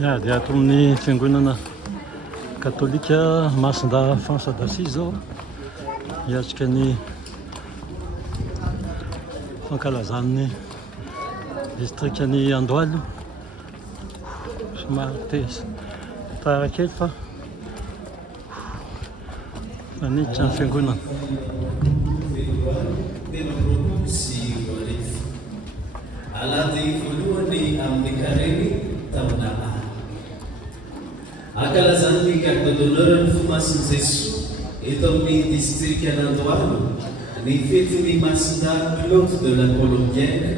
Ya dia ato amin'ny fiangonana katolika Masinda Fransa d'Assise zao hiatrika ny fankalazan'ny distriktan'ny Andohalo. Somary tara kely fa maniditra ny fiangonana. Alady voalohany amin'ny kareny taona ankalazan'ny carte d'honneur ny fomasin'i Jesous eto amin'ny district an'Andohalo ny fetiny Masinda pilote de la colombienne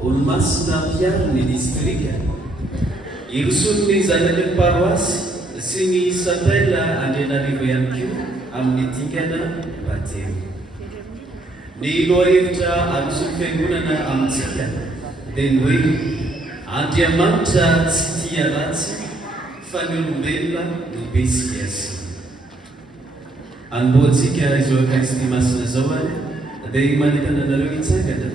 olo Masinda mpiary ny district irosony zanany paroasy sy ny sapela Andrianarivo ihany koa amin'ny dingana batemy. Ny lohahevitra anosony fiangonana amintsika dia ny hoe Andriamanitra tsy tia ratsy fa ny olombelona no be sy kiasy. Anomboantsika izao Ekaristi masina zao ary dia manentana anareo hitsangana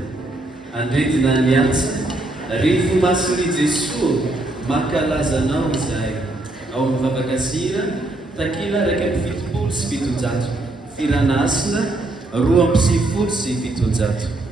andretina ny antsa rehefa masin'i Jesous mankalaza anao izahay ao amin'ny vavakasira takila 1 sy 700 firanasina 2 sy 700.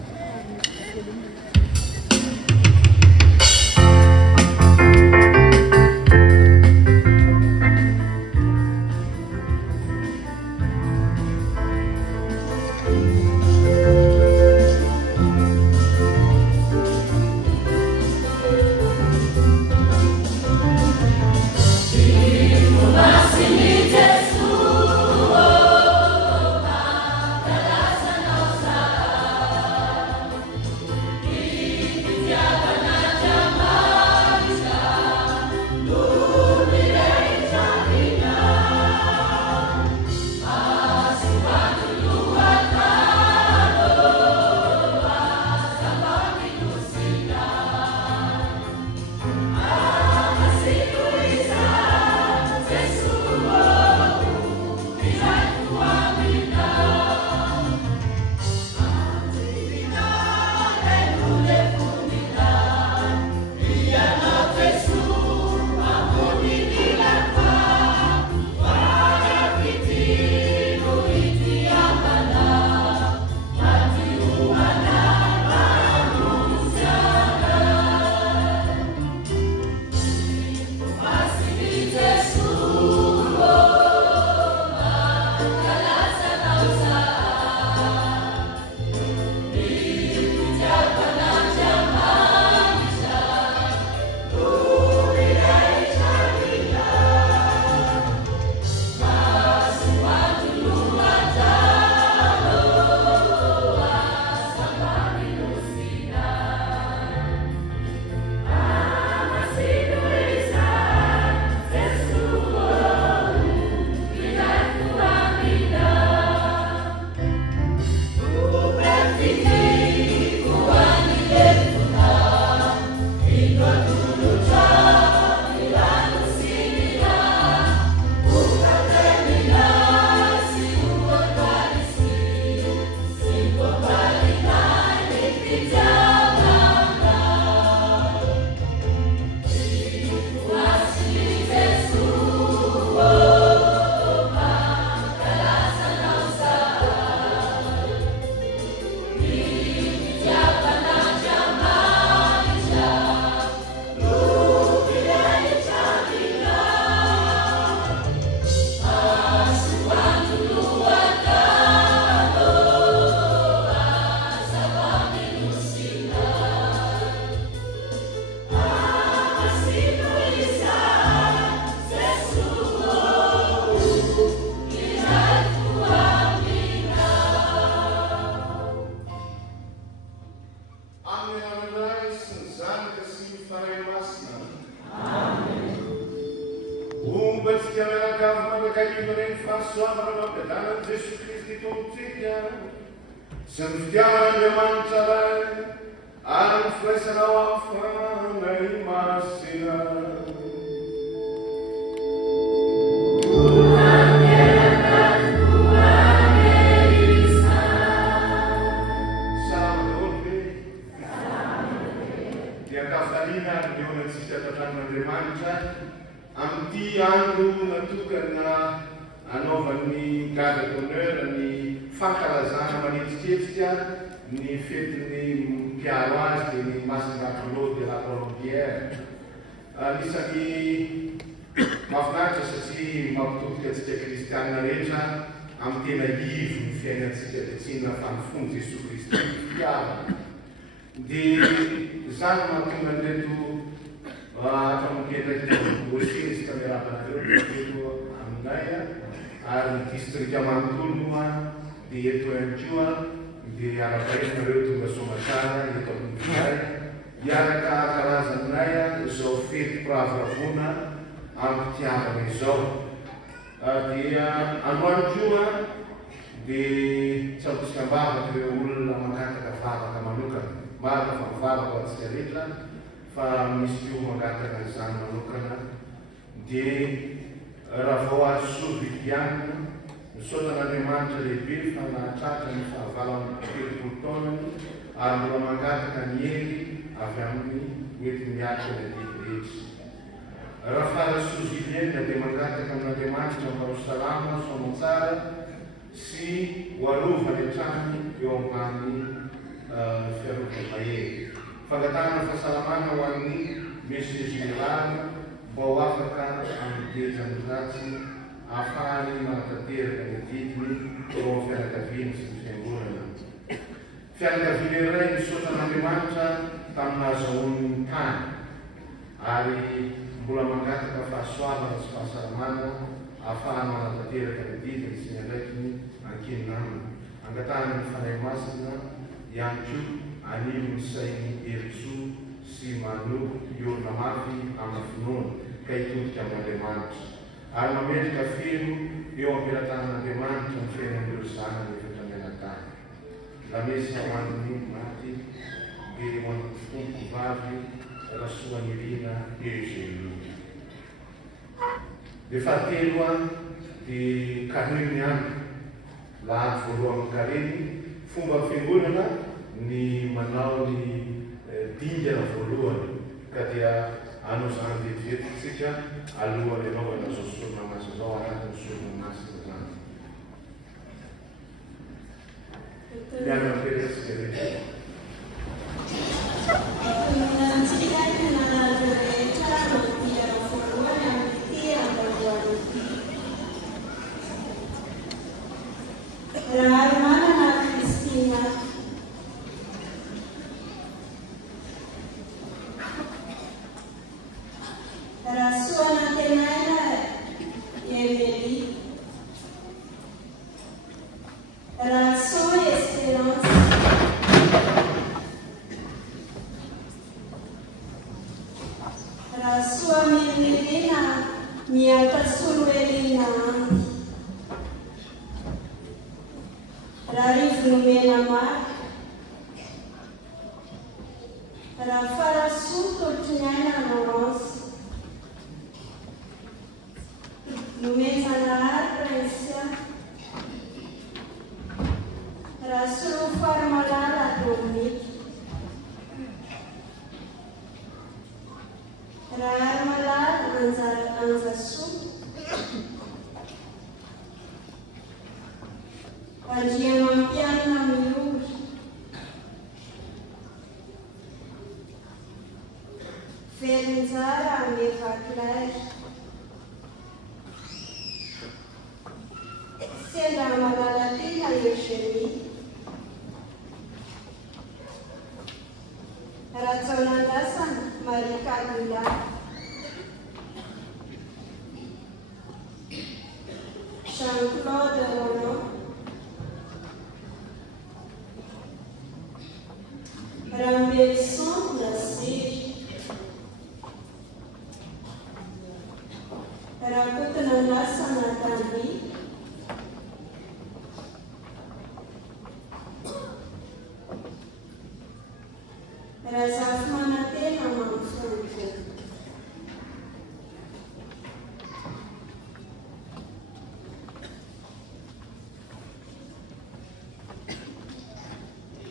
Catalina neonatsika tatran'Andriamanitra amin'ity andro natokana anaovan'ny garde d'honneur ny fankalazana manetsiketsika ny fetiny mpiaro azy dia ny Masindahy de la Colombière. Anisan'ny mahafinaritra satria mampitodika antsika kristianina rehetra amin'ny tena ivo ny fiainantsika dia tsy inona fa ny fony Jesosy Kristy fiavana. Dia izany mahatonga an'ireto atramokendraiky osiny kamerabanareto aminay ary ny distrika manontolo moa dia eto ihany koa dia arakaretinareo tonga somatsara eto amin'nay hiaraka karazanay izao fety piravoravoana ampitiavana izao. Dia androany koa dia tsy amposikambavaka ireo olona mangataka vavaka manokana, marina fa mivavaka ho antsika rehetra fa misy koa mangataka izany manokana. Dia raha vao azo sovivianina misaotra n'Andriamanitra lehibe fa nahatratra ny fahavalany telopolo taonany ary mbola mangataka ny hery avy amin'ny mety miatra ny adidirehetra. Raha farasozivienina dia mangataka amin'Andriamanitra maro salama soamatsara sy hoalova ny trany eo ambany fiarovana mahery. Fangatana fahasalamana ho an'ny messier général mba ho afaka amin'ny dejany ratsy ahafahany manatanteraka ny didiny eo amin'ny fianakaviany sy ny fiangonana. Fianakaviana iray misaotra n'Andriamanitra taminahazahoan'ny tany ary mbola mangataka fahasoavana sy fahasalamana ahafahany manatanteraka ny didiny sy ny andraikiny ankininaminy. Angatana ny fanahy masina ihany koa animo ny sainy heritsoa sy manoko iorona mafy amin'ny finoana ka hitodika amin'Andriamanitra ary mametraka feno eo ampiaratan'Andriamanitra ny fiainan'ireo zanany efatra mianakany. Lamesa ho an'ny maty dia ho an'ny tompoko vavy Rasoanirina Eugénie. Dia fahatelo dia kareny andro lahady voalohany kareny fomba fiangonana ny manao ny dingana voalohany ka dia anao zany vetivetiksika alohan'ny anaovana zao sorona masina zao anatin'ny sorona masina zany. Miana amperesika rehetra.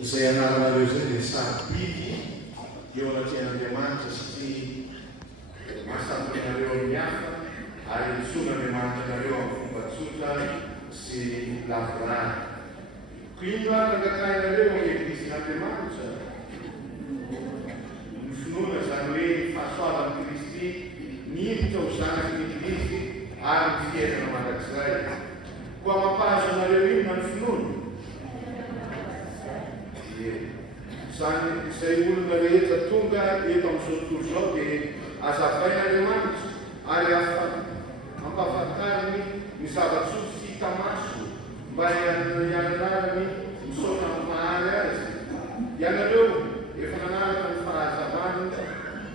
Izay anaranareo zay dia sary biby eo anatin'Andriamanitra satria Andriamanitra ny finoana zany hoe fahasoavan'i Kristy niditra ho zanaky ny Kristy ary ny fiainana mandrakizay. Koa mampahazo anareo inona ny finoana? Zany izay olona rehetra tonga eto amin'izao tontolo izao dia azavain'Andriamanitra ary ampahafantariny ny zava-tsotra sy hita maso mba hianarany misaotra mahaly azy. Ianareo efa nanaraka ny fahazavany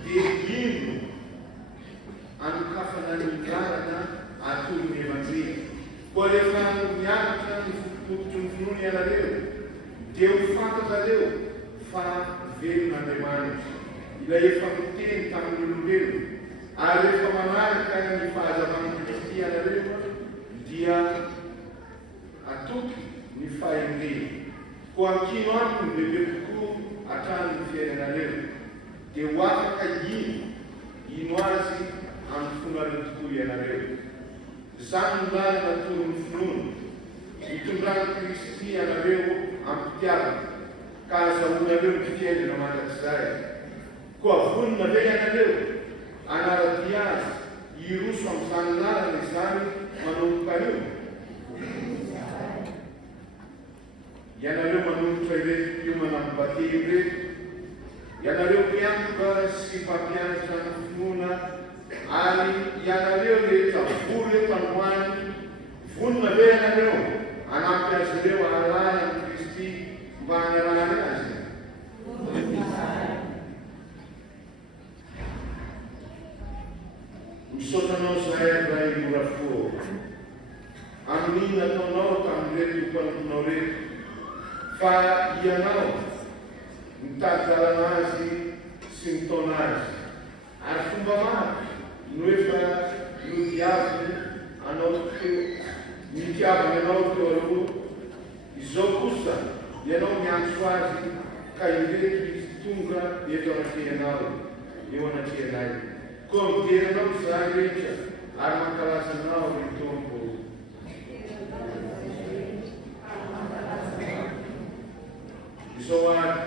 dia ino anokafana ny garana atolon'ny evanjely. Koa rehefa mianatra ny fototry ny finoana ianareo dia ho fantatrareo fa velon'Andriamanitra ilay efa miteny tamin'ny olombelona ary rehefa manaraka ny fahazavan'ny Kristy ianareo dia atoky ny fahendrena. Koa ankino antony bebe kokoa hatrany ny fiainanareo dia ho afaka ino azy amin'ny fonareo tokoa ianareo. Zany no lalana toro'ny finoana mitondrana Kristy ianareo ampitiavana ka azahoanareo ny fiainana mandrakizay. Koa vonona ve ianareo anaradia azy iroso amin'izany lalana izany manomboka io? Ianareo manombotra ireto piomana amin'ny batemy ireto, ianareo mpiantoka sy mpampianatra ny finoana ary ianareo rehetra vory eto anohany, vonona ve ianareo anampy azy ireo ahalala ny Kristy mba hanarany azy? Misaotranao zahay ray mora fo amin'iny nataonao tamin'ireto mpanomponao reto, fa ianao mitady lalana azy sy mitaona azy ary fomba maro no efa nodiaviny anao nitiavany anao teo aloha. Izao kosa ianao miantso azy ka ireto izy tonga eto anatrehanao eo anatrehanay. Koa mideranao izahay rehetra ary mankalazanao ny tompo. Izao ary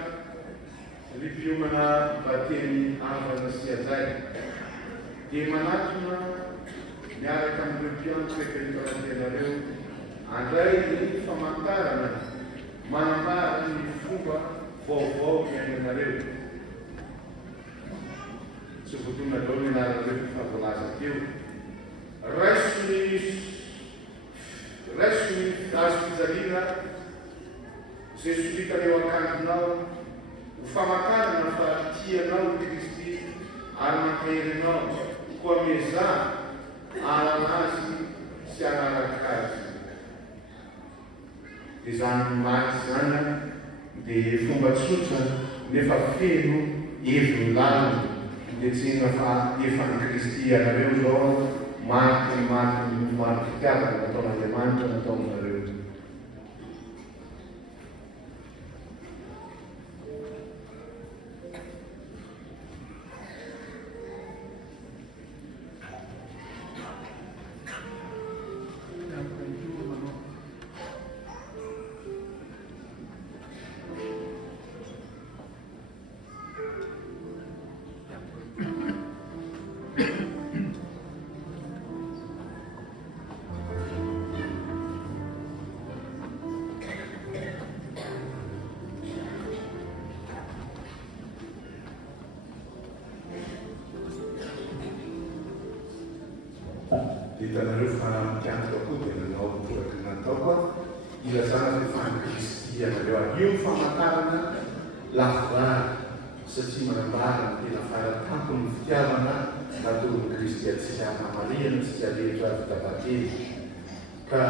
ripiomana batemy avana sy azay dia manatona miaraka amin'ireo mpianto rehefa eto anatenareo andray ny famantarana manambara ny fomba vaovao miainanareo. Tsy voatona dao ny anarareo favoalaza teo. Raiso ny azo fijaliana zay solitaneo akanjonao ho famantarana fa tianao Kristy ary mankaherinao koa mezà alana azy sy anaraka azy. Dia zany maty zany dia fomba tsotra nefa feno heviny lalina dia tsena fa efa ny Kristy ianareo zao maty fitiavana nataon'Andriamanitra nataonareo. Hitanareo fa mpiantoka koa dia nanao toraky natao koa ilazana fa ny Kristy ianareo ary io famantarana lavorary satria manambara ny tena fara-tampony ny fitiavana nataon'ny Kristy atsika Maria antsika rehetra vita batemy. Ka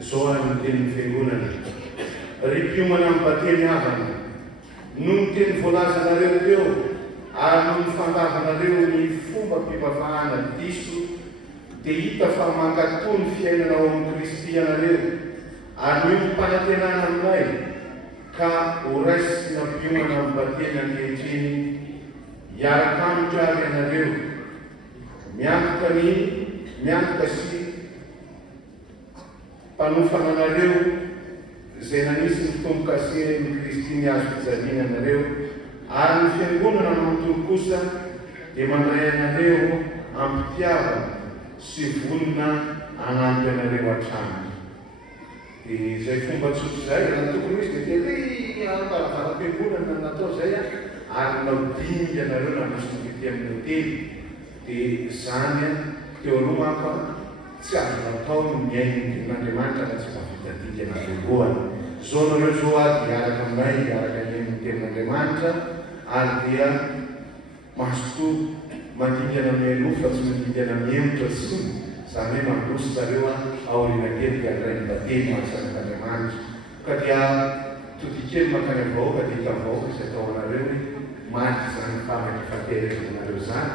izao ary ny tenin'ny fiangonana ripiomana amin'ny batemy havana no ny teny voalazanareo teo ary no nifandavanareo ny fomba mpivavahana diso dia hita fa mankatoa ny fiainana ao amin'ny Kristy ianareo ary io mpanantenana aminay ka ho raisy nampiomana amin'ny batemy ankehitriny hiaraka amitra ary ianareo miantoka sy mpanofana anareo izay nanisy ny fotombokaseny Kristy niazo fijaliana anareo ary ny fiangonana manontolo kosa dia mandray anareo ampitiavana sy vonona hanampy anareo hatrany. Dia izay fomba tsotra izay raha tokony izy dia tely varavara-piangonana natao izay ary naodingy anareo na misy tovity amin'ny hotely. Dia izany teo aloha manko tsy azo natao miainy n'Andriamanitra raha tsy mavitadidy anareo voalohany. Zao nareo zaoady miaraka aminay miaraka ny tenin'Andriamanitra ary dia mazoto mandingana amin'ny aloha fa tsy mandingana miemotra siny izany hoe mandosy zareo aoriana kely dia ray ny bately mahasan'Andriamanitra. Ka dia todikely makany avahoaka dia hitavahoaka izay atao anareo maty izany famakifateraka anareo zany.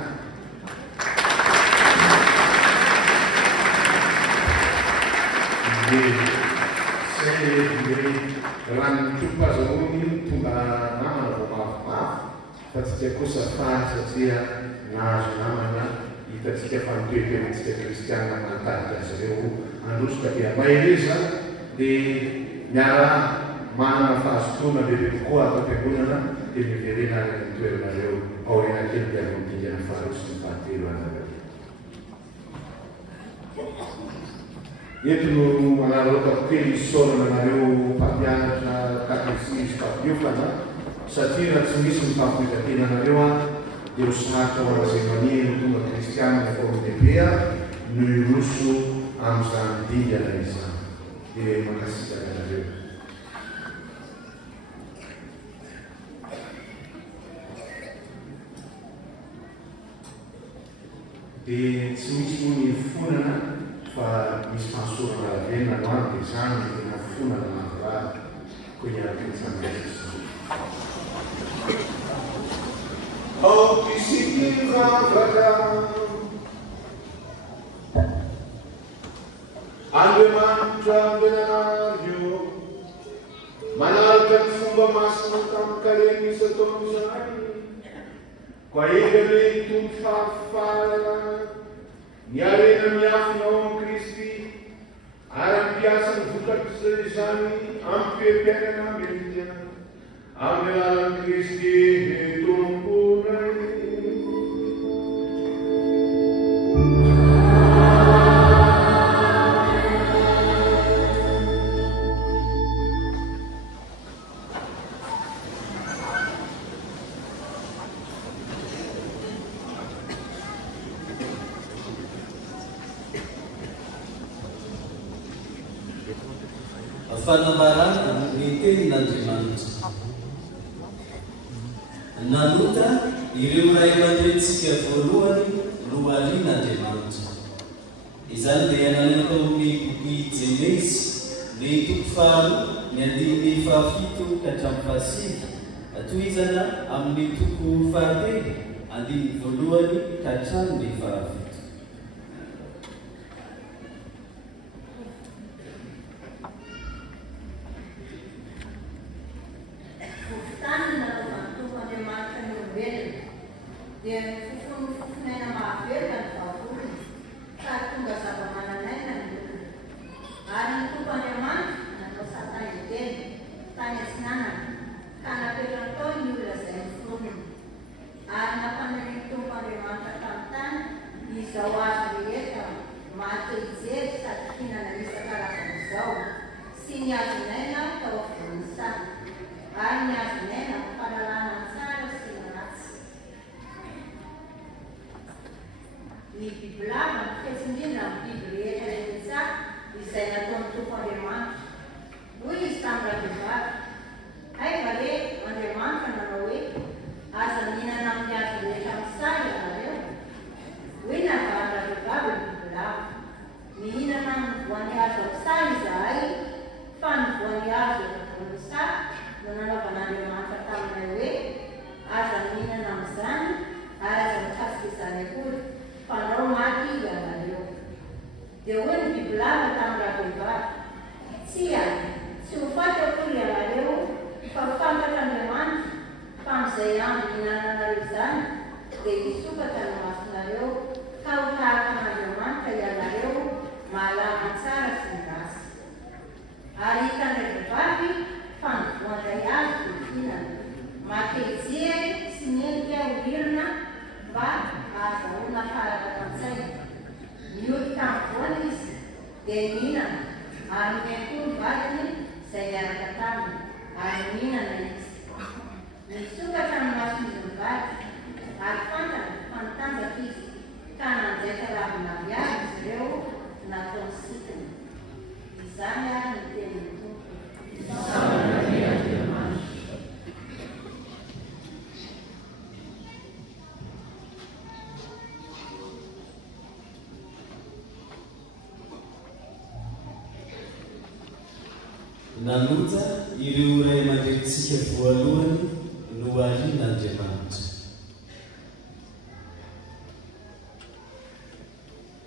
Raha ny topazamony tonga namana vao mafimafy fa tsy tia kosa faly satria nahazo namana hitatsika fa nitoetenantsika kristianina mantarika azy ireo androsoka dia mahereza dia miara manana fahazotoana lehibe kokoa atao am-piangonana dia miverena ny toeranareo aoriana kely dia nodingana faharoso ny fahatelo anareo. Eto no manaraka kely isaorana anareo mpampianatra katesisy mpapiofana satria raha tsy misy ny fampizankena anareo dia ho sarotro ho an'izay maneno tonga kristianina atao lehibe no iroso amin'izany dingana izany. Dia mankasitraka anareo. Dia tsy misy moa ny fonana fa misy fahasorana ravena no any dia izany no tena fonana mahavary koa niaraka ny Jesoly. Ao mpisikivavaka Andriamanitra ambenanareo manaraka ny fomba masina tamin'ny kaleny misy ataon'izany koa egale itony fahafarana ny arena miafina ao amin'ny Kristy ary ampiasa ny vokatry izany ampiam-piainana mety amin'ny alalan'i Kristy tomponay. Fanambarana ny tenin'Andriamanitra. Nanota ireo ray aman-drentsika voalohany loharian'Andriamanitra. Izany dia nanao tamin'ny boky Jenesy ny toko faharoa ny andininy fahafito ka hatramin'ny fahasivy, atohizana amin'ny toko fahatelo andininy voalohany ka hatramin'ny fahafito. Dia fufunena mahavelona ny vavony sady tonga zava-mananaina ny lokony. Ary ny Tompoandriamanitra natao Satana teny tany Atsinanana ka napetraka tao ny olona izay mifonony. Ary nampanainy ny Tompoandriamanitra tamin'ny tany izao azo rehetra maty hijery sady fihinana isan-karazan'izao sy ny azonaina tao afovoan'ny samy ary ny azonaina fahalalana tsara sy ny ratsy. Ny Bibilava fihetsindrindra amin'ny Biblia rehetra rehetra izay nataon'ny Tompoandriamanitra. Hoy izy tamin'ny ravehivavy, aiva re Andriamanitra nanao hoe aza mihinana amin'ny hazo rehetra misy ianareo? Hoy navahany ravehivavy ny Bibilava, mihinana amin'ny voan'ny hazo amsay izahay fa ny voan'ny hazo amin'ny sary no nanaovan'Andriamanitra taminay hoe aza mihinana amin'izany ary aza mikasika izany akory fanao maty ianareo. Dia hoy ny Bibilava tamin'ny ravehivavy, tsy ho faty akory ianareo fa fantatra Andriamanitra fa amin'izay andro mihinananareo izany dia hisokatra ny masonareo ka ho tahaka an'Andriamanitra ianareo mahalama tsara sy ny rasy. Ari tandrevavy fandovoandray azy fihinana. Matejery sy menika ovirina mba ahazahoana fahalalatan-tsaina. Nioty tamin'ny voany izy dia mihinana ary miankony vadiny izay miaraka taminy ary mihinana izy. Nisokatra amin'ny mason'izy ny vady ary fantany fanotanjaka izy ka nanjaitra ravina viavy izy ireo nataony sikiny. Izany ary ny tenin'ny Tompo. Nanonja ireo ray aman-drenitsika voalohany no arian'Andriamanitra.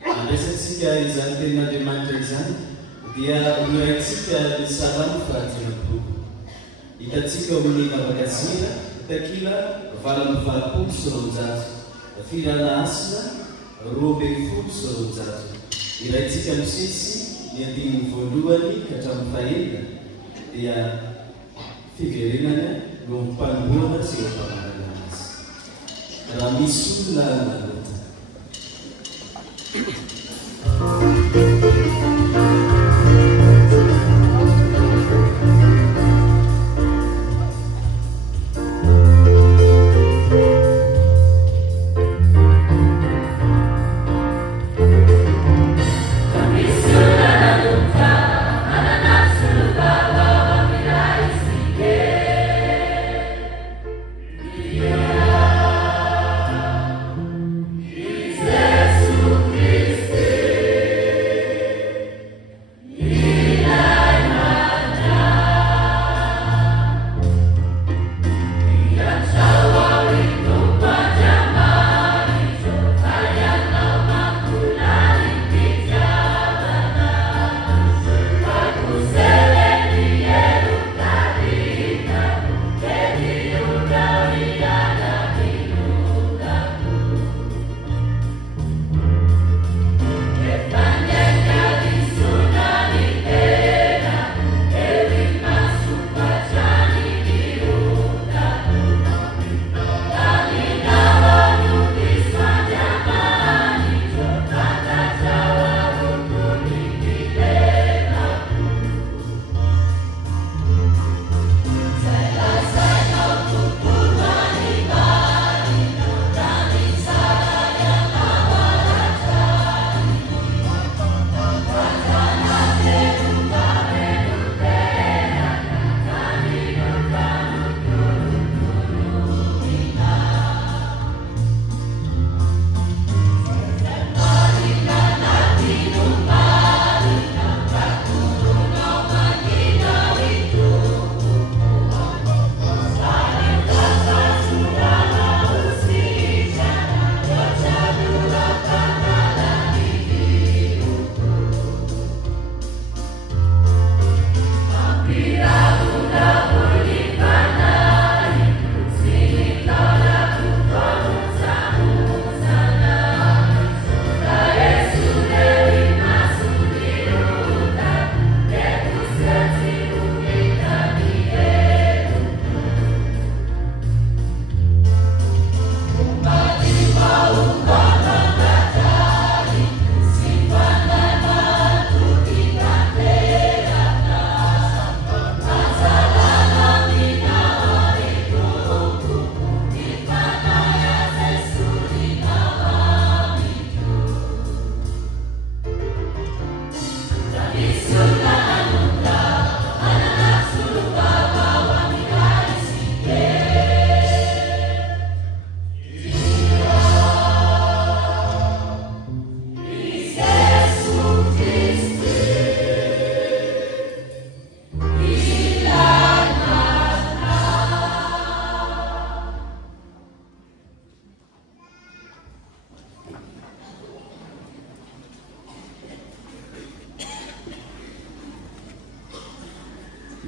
Andraisantsika izany tenin'Andriamanitra izany dia horaintsika ny Salamo 119. Hitantsika amin'ny vavakazira takila 8:29, firana asina 2:10. Iraintsika misesy ny andininy voalohany ka hatramin'ny fahaenina dia fiverenana no mpanomboana sy eo mpamarana azy. Raha misy olona nanota.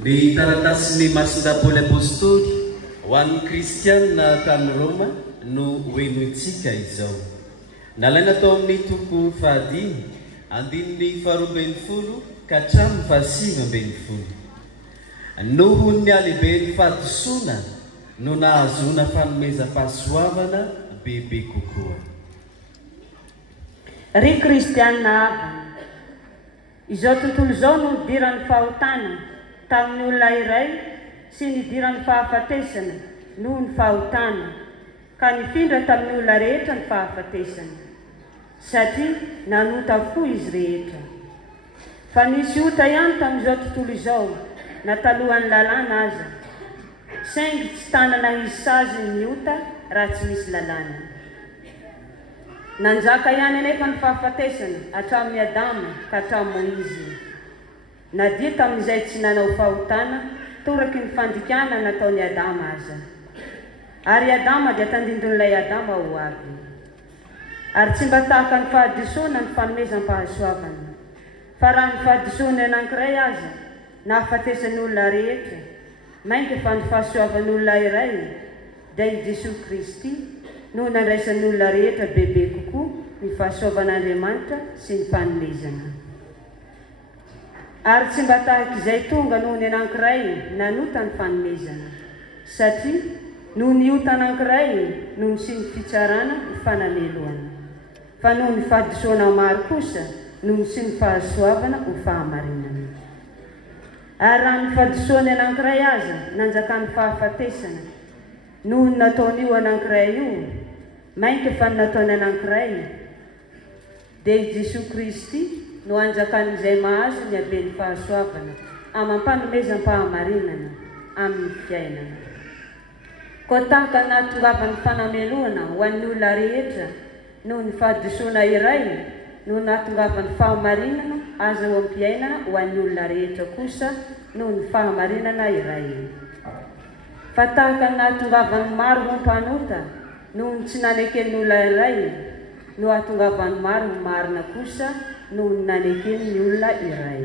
Ny taratasy masindapoly apôstôly ho an'ny kristianina tamin'ny Roma no hoenoitsika izao. Nalaina tao amin'ny toko 10, andininy 12 ka hatramin'ny fahasivy ambin'ny folo. Noho ny alehiben'ny fahadisoana no nahazona fanomezam-pahasoavana bebe kokoa. Ry kristianina havana, izao tontolo izao no nidiran'ny fahotana tamin'ny olona iray sy nidiran'ny fahafatesana noho ny fahotana, ka nifindra tamin'ny olona rehetra ny fahafatesana, satria nanota avokoa izy rehetra. Fa nisy ota ihany tamin'izao tontolo izao na talohan'ny lalàna aza, saingy tsy tanana izy sazy ny ota raha tsy misy lalàna. Nanjaka ihany anefa ny fahafatesana hatramin'ny Adama ka hatramin'ny Moizy. Nadia tamin'izay tsy nanao fahotana toraky ny fandikana nataon'ny Adama aza. Ary Adama dia tandindon'ilay Adama ho avy. Ary tsy mba tahaka ny fahadisoana ny fanomezam-pahasoavana. Fa raha ny fahadisoana anankiray aza na hafatesan'olona rehetra, mainka fa ny fahasoavan'olona iray dia i Jesosy Kristy no nandraisan'olona rehetra bebe kokoa ny fahasoavan'Andriamanitra sy ny fanomezana. Ary tsy mba tahaka izay tonga noho ny anankiray nanota ny fanomezana, satria noho ny ota anankiray noho ny sy ny fitsarana ny fanameloana, fa noho ny fahadisoana maro kosa noho ny sy ny fahasoavana ho fahamarinana. Ary raha ny fahadisoany anankiray aza nanjakan'ny fahafatesana noho ny nataon'io anankiray io, mainka fa ny nataony anankiray dia i Jesosy Kristy no anjakan'izay mahazo ny haben'ny fahasoavana amam-panomezam-pahamarinana amin'ny fiainana. Koa tahaka nahatongavan'ny fanameloana ho an'ny olona rehetra noho ny fahadisoana iray no nahatongavan'ny fahamarinana aza ho am-piainana ho an'ny olona rehetra kosa noho ny fahamarinana iray. Fa tahaka nahatongavan'ny maro ho mpanota noho ny tsy naneken'ny olona iray no hahatongavan'ny maro ho marina kosa noho ny naneken'ny olona iray.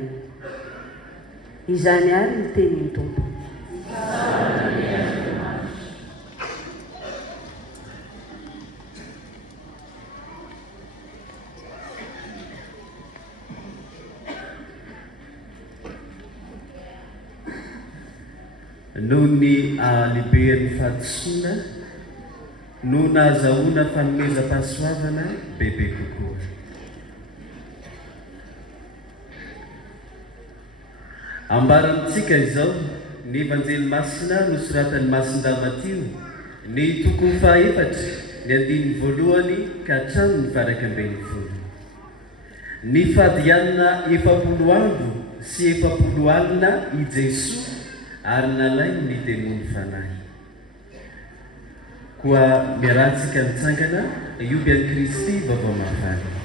Izany ary ny tenin'ny Tompo. Noho ny lehiben'ny fahadisoana no nahazahoana fanomezam-pahasoavana bebe kokoa. Ambarantsika izao ny evanjely masina nosoratan'ny Masinda Matio ny toko fahaefatra ny andininy voalohany ka hatramin'ny varaka ambin'ny folo. Ny fadianana 70 andro sy 70 alina i Jesosy ary nalainy ny demony fanahy. Koa miarahantsika mitsangana ioby an'i Kristy vaovao mafana.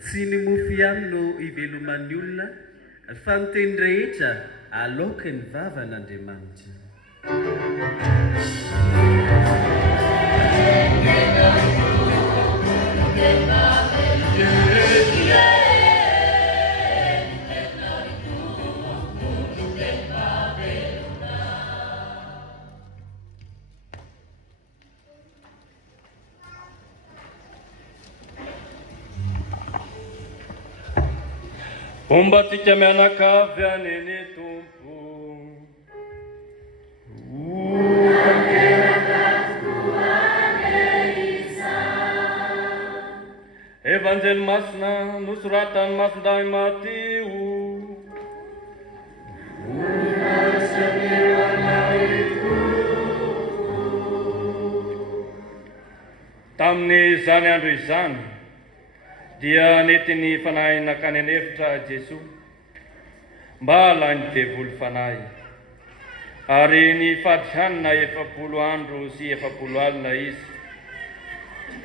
Tsy ny mofo ihany no iveloman'ny olona, fa ny teny rehetra aloky ny vavan'Andriamanitra. Ombatsika mianakavy aneny Tompo. Evanjely masina nosoratan'ny Masinda Matio. Tamin'ny zany andro izany dia netiny fanahy nakany an'efitra Jesosy mba halany devoly fanahy, ary ny fadihanana 70 andro sy 70 alina izy,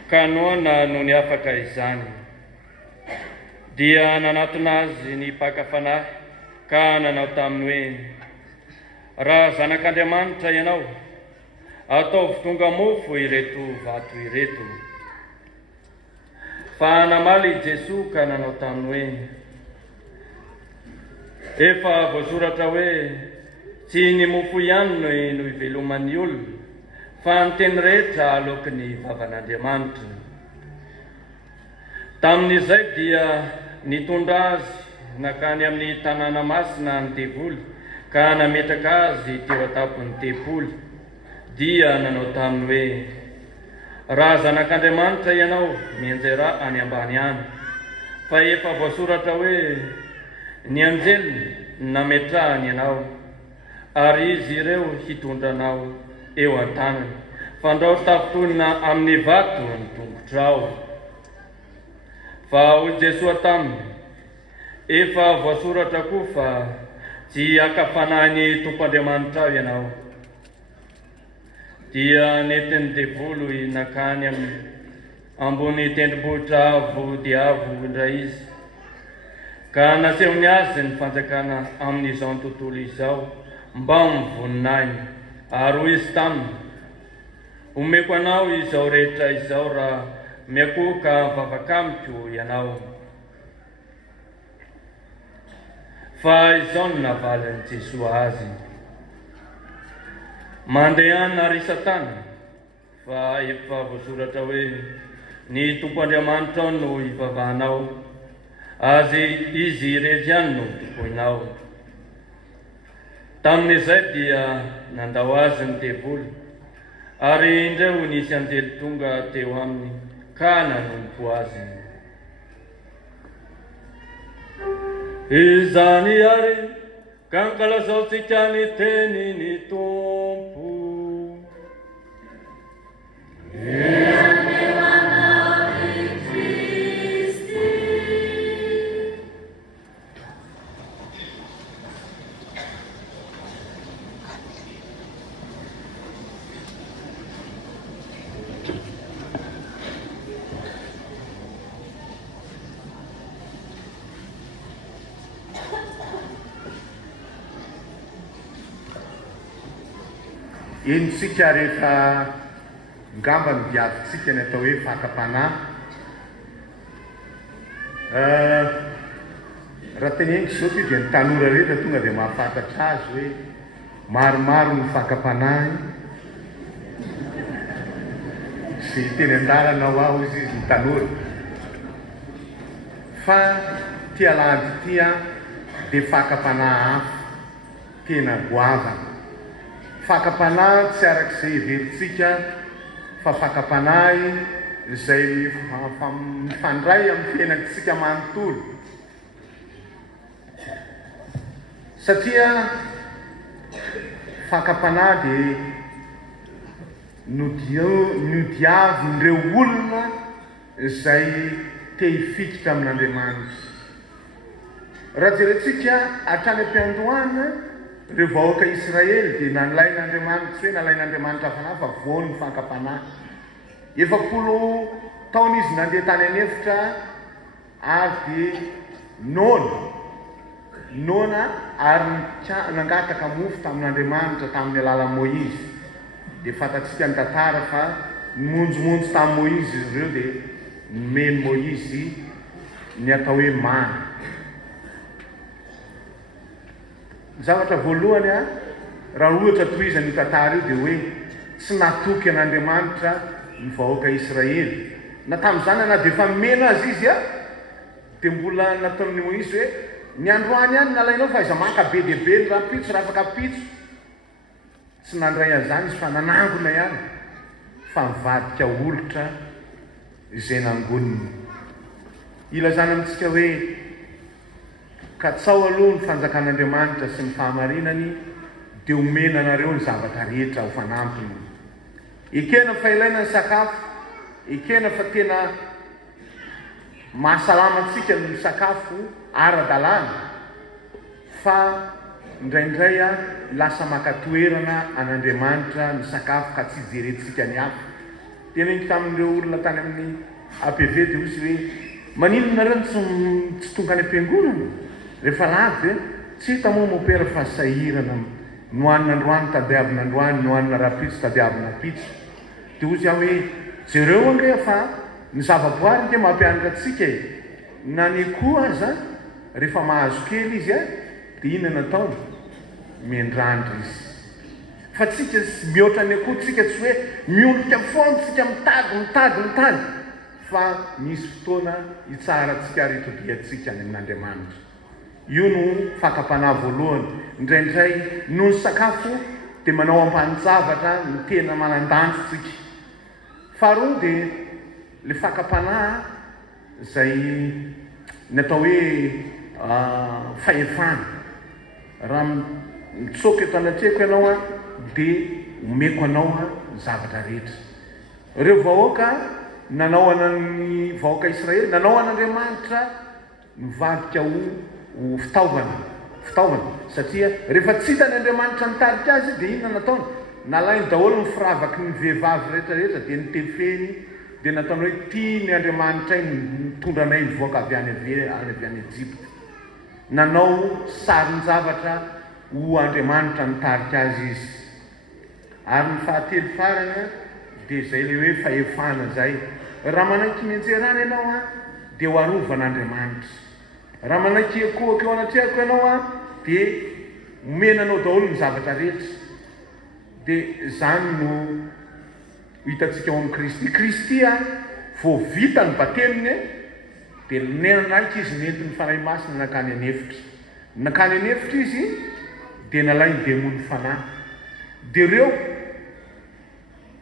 ka noana no ny afaka izany. dia nanatona azy ny pakafanahy ka nanao taminy hoe raha zanak'Andriamanitra ianao ataovy tonga mofo ireto vato ireto. Fa namaly Jesosy ka nanao taminy hoe efa voasoratra hoe tsy ny mofo ihany no iveloman'ny olona fa ny teny rehetra aloky ny vavan'Andriamanitra. Tamin'izay dia nitondra azy nakany amin'ny tanàna masina ny devoly ka nametraka azy teo atapon'ny tempoly dia nanao taminy hoe raha zanak'Andriamanitra ianao mianjera any ambany any, fa efa voasoratra hoe ny anjeliny nametrahany ianao ary izy ireo hitondranao eo an-tanany fandrao tafitolina amin'ny vato ny tongotrao. Fa hoy Jesosy taminy efa voasoratra koa fa tsy akafanany Tompoandriamanitra ianao. Dia nentin'ny devoly nakany ambony tendrombohitra avo dia avo indray izy ka nasehony azy ny fanjakana amin'izao ny tontolo izao mba mivoninany ary hoy izy taminy omeko anao izao rehetra izao raha miakoka vavakamiko ianao. Fa izao no navalin'i Jesosy azy mandeha any narisatana fa efa voasoratra hoe ny Tompoandriamanitra no ivavahanao azy izy irery ihany no topoinao. Tamin'izay dia nandao azy ny devoly ary indreo nisy anjely tonga teo aminy ka nanompo azy. Izany ary ka nkalazaontsika ny teniny Tompo. Intsika rehefa ngamba ny diavintsika ny atao hoe fakapanahy. Raha teneniko zao ty dia ny tanora rehetra tonga dia mahafantatra azy hoe maromaro ny fakapanahy sy teny an-dalana ho aho izy ny tanora. Fa ty alahady tya dia fakapanahy hafa tena goavana. Fakapanahy tsy arak'izay heverintsika fa fakapanahy izay mifandray amin'ny fiainantsika manontolo. Satria fakapanahy dia nodiavin'ireo olona izay te hifikitra amin'Andriamanitra. Raha jerentsika hatrany am-piandohana ireo vahoaka Israely dia nalain'Andriamanitra hoe nalain'Andriamanitra fanahy fa voany ny fakapanahy. 70 taona izy nandeha tany anefitra ary dia nona ary nangataka mofo tamin'Andriamanitra tamin'ny alalan'i Moïse. Dia fantatsika ny tantara fa monjomonjo tamin'i Moïse izy ireo dia nomeny Moïse ny atao hoe mana. Zavatra voalohany raha ohatra tohizany tantara io dia hoe tsy natoky an'Andriamanitra ny vahoaka Israely. Na tamin'izany na dia efa mena azy izy dia mbola nataon'ny Moïse hoe ny androany ihany nalainao fa iza manka be dia be ny raha pitso raha afaka pitso. Tsy nandray an'izany izy fa nanangona ihany fa mivadika olotra izay nangoniny. Ilazana amintsika hoe katsao aloha ny fanjakan'Andriamanitra sy ny fahamarinany dia omena anareo ny zavatra rehetra ho fanampiny. Ekena fa ilaina ny sakafo, ekena fa tena mahasalama antsika ny sakafo ara-dalàna, fa indraindray lasa makatoerana an'Andriamanitra ny sakafo ka tsy jerentsika ny hafa. Tena iny tamin'ireo olona tany amin'ny APV dia osy hoe maninona reny tsy tonga any am-piangonana rehefa lavy tsy hita moa mopera fa sahirana noanina androany tadiavina androany noanina rapitso tadiavina pitso dia ozy aho hoe jereo ange fa ny zavaboary nke mampianatra atsika na ny koa aza rehefa mahazo kely izy dia inona nataony miandrandra izy fa tsika mihoatra ny akoho tsika tsy hoe miondrika foana tsika mitady fa misy fotoana hitsaratsika ritobiatsika any amin'Andriamanitra. Io no fakapanahy voalohany. Indraindray noho ny sakafo dia manao ambanin-javatra ny tena manan-dantsika. Faharoa dia le fakapanahy izay natao hoe fahefana. Raha mitsoka eto anatrehako ianao dia omeko anao zavatra rehetra. Ireo vahoaka nanao anany vahoaka Israely, nanao an'Andriamanitra mivadika ho fitaovana satria rehefa tsy hitan'Andriamanitra nitarika azy dia inona nataony? Nalainy daholo ny firavaky ny vehivavy rehetrarehetra dia nitefeny dia nataony hoe tia ny Andriamanitra mitondra anay mivoaka avy any Ejipta. Nanao sarin-javatra ho Andriamanitra nitarika azy izy. Ary ny fahatelo farany dia izay le hoe fahefana zay. Raha manaiky mianjerana ianao dia ho arovan'Andriamanitra. Raha manaiky akohaka eo anatrehako ianao dia omenanao daholo ny zavatra rehetra. Dia zany no hitantsika ao amin'ny Kristy. Kristy vao vita ny batelony dia nenanaiky izy nentin'ny fanahy masina nakany anefitra. Nakany anefitra izy dia nalainy demony fanahy. Dia ireo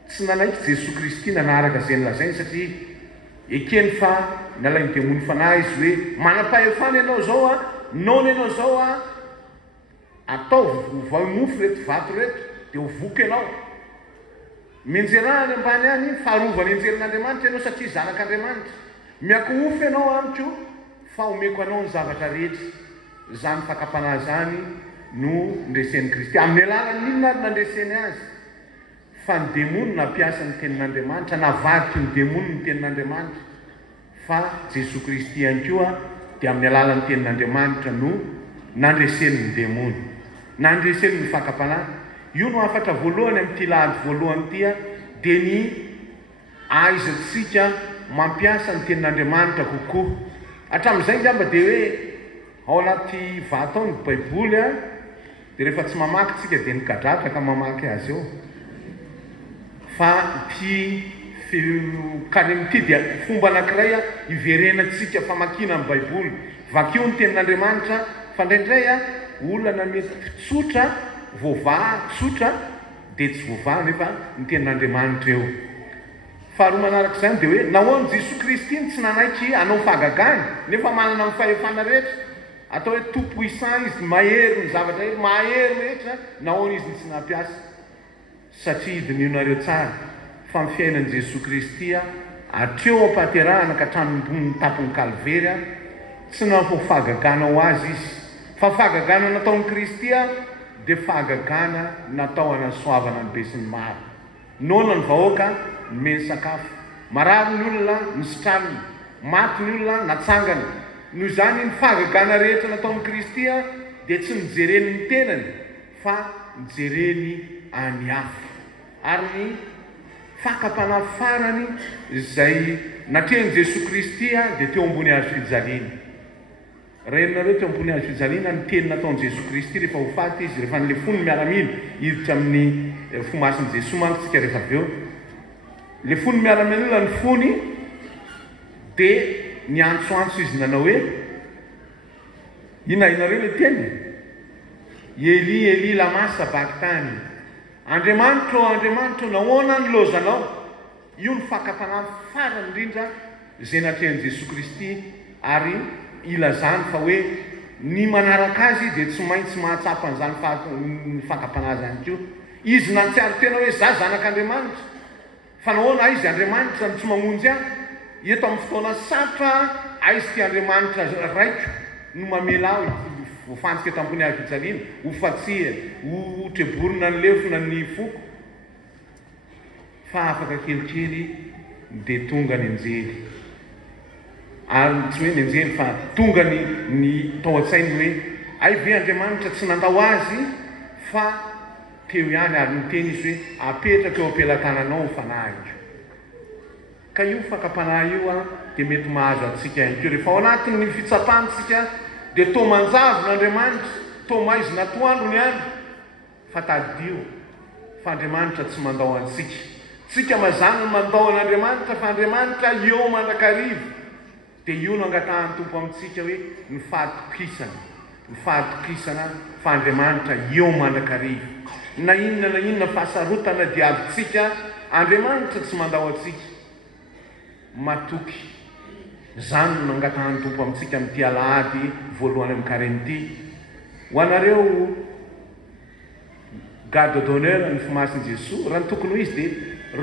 tsy nanaiky Jesosy Kristy nanaraka izay nolazainy satria ekeny fa nalainy demony fanahy izy hoe manam-pahefana ianao zao nona ianao zao atao vaimofo reto vato reto dia ho voky ianao. Mianjerana ambany any faharovana enjerin'Andriamanitra ianao satria zanak'Andriamanitra. Miako ofo ianao amiko fa omeko anao ny zavatra rehetra. Zany fakapanahy zany no ndresen'ny Kristy. Amin'ny alalan'ny inona ary nandreseny azy? Fa ny demony nampiasa ny tenin'Andriamanitra, navadiky ny demony ny tenin'Andriamanitra. Fa Jesosy Kristy ihany koa dia amin'ny alalan'ny tenin'Andriamanitra no nandreseny ny demony, nandreseny ny fakapanahy. Io no afatra voalohany amin'ity lahady voalohany ity dia ny aizantsika mampiasa ny tenin'Andriamanitra kokoa. Hatramin'izay ngamba dia hoe ao anaty vato ao ny Baiboly dia rehefa tsy mamaky tsika dia nikadradraka mamaky azy eo. Fa ity dia fomba anankiray iverenantsika famakina ny Baiboly. Vakio ny tenin'Andriamanitra fa indraindray olona mety tsotra voavaha tsotra dia tsy voavaha nefa ny tenin'Andriamanitra eo. Faharoa manaraka izany dia hoe nahoany Jesosy Kristy tsy nanaiky anao fahagagana nefa manana ny fahefana rehetra. Atao hoe tout puissant izy, mahery ny zavatra rehetra, mahery rehetra, nahoany izy tsy nampiasa? Satria idinionareo tsara fa ny fiainan'i Jesosy Kristy hatreo ampahaterahana ka hatramin'ny tapony Kalvery tsy nampy fahagagana ho azy izy. Fa fahagagana nataon'i Kristy dia fahagagana natao hanasoavana ny be sy ny maro. Nona ny vahoaka nomeny sakafo, marary ny olona nisitraminy, maty ny olona natsangana. Noho izany ny fahagagana rehetra nataon'i Kristy dia tsy nijereny ny tenany fa nijereny any hafa. Ary ny fakapanahy farany izay natrehan'i Jesosy Kristy dia teo ambony hazo fijaliana. Renareo teo ambony hazo fijaliana ny teny nataon'i Jesosy Kristy rehefa ho faty izy, rehefa nile fony miaramila hiditra amin'ny fomasin'i Jesosy mantsika rehefa avy eo. Le fony miaramila ny fony dia ny antsoantso izy nanao hoe ina inareo le teny Eli Eli lama sabachthani. Andriamanitra nahoana ny lozanao? Io ny fakapanahy farany indrindra izay natrehan'i Jesosy Kristy ary ilazany fa hoe ny manaraka azy dia tsy maintsy mahatsapa an'izany fakapanahy zany koa. Izy natsiaro tena hoe za zanak'Andriamanitra. Fa nahoana izy Andriamanitra ny tsy mamonjy eto amin'ny fotoana sarotra aizy ty Andriamanitra raiko no mamela aho voafantsika eto ambony hazo fijaliana, ho fatsiha, ho treborina ny lefona ny foko. Fa afaka kelikely dia tonga ny anjely. ary tsy hoe nenjeny fa tonga ny tao an-tsainy hoe ay ve Andriamanitra tsy nandao azy fa teo ihany ary niteny izy hoe apetraka eo ampelantananao fanahy io ka io fakapanahy io a dia mety mahazo atsika ihany keo rehefa ao anatin'ny fitsapantsika dia to manjavon'Andriamanitra to maizy natoandrony any fa tadio fa Andriamanitra tsy mandao antsika tsika mazany mandao an'Andriamanitra fa Andriamanitra eo mandrakarivo dia io no angatahan'ny tompo amintsika hoe ny fahatokisana fa Andriamanitra eo mandrakarivo na inona fahasarotana dia avytsika Andriamanitra tsy mandao antsika matoky zany no angatahan'ny tompo amintsika amin'ity alahady voalohany amin'ny kareny ho anareo garde d'honneur ny fomasin'i Jesosy raha ny tokony ho izy dia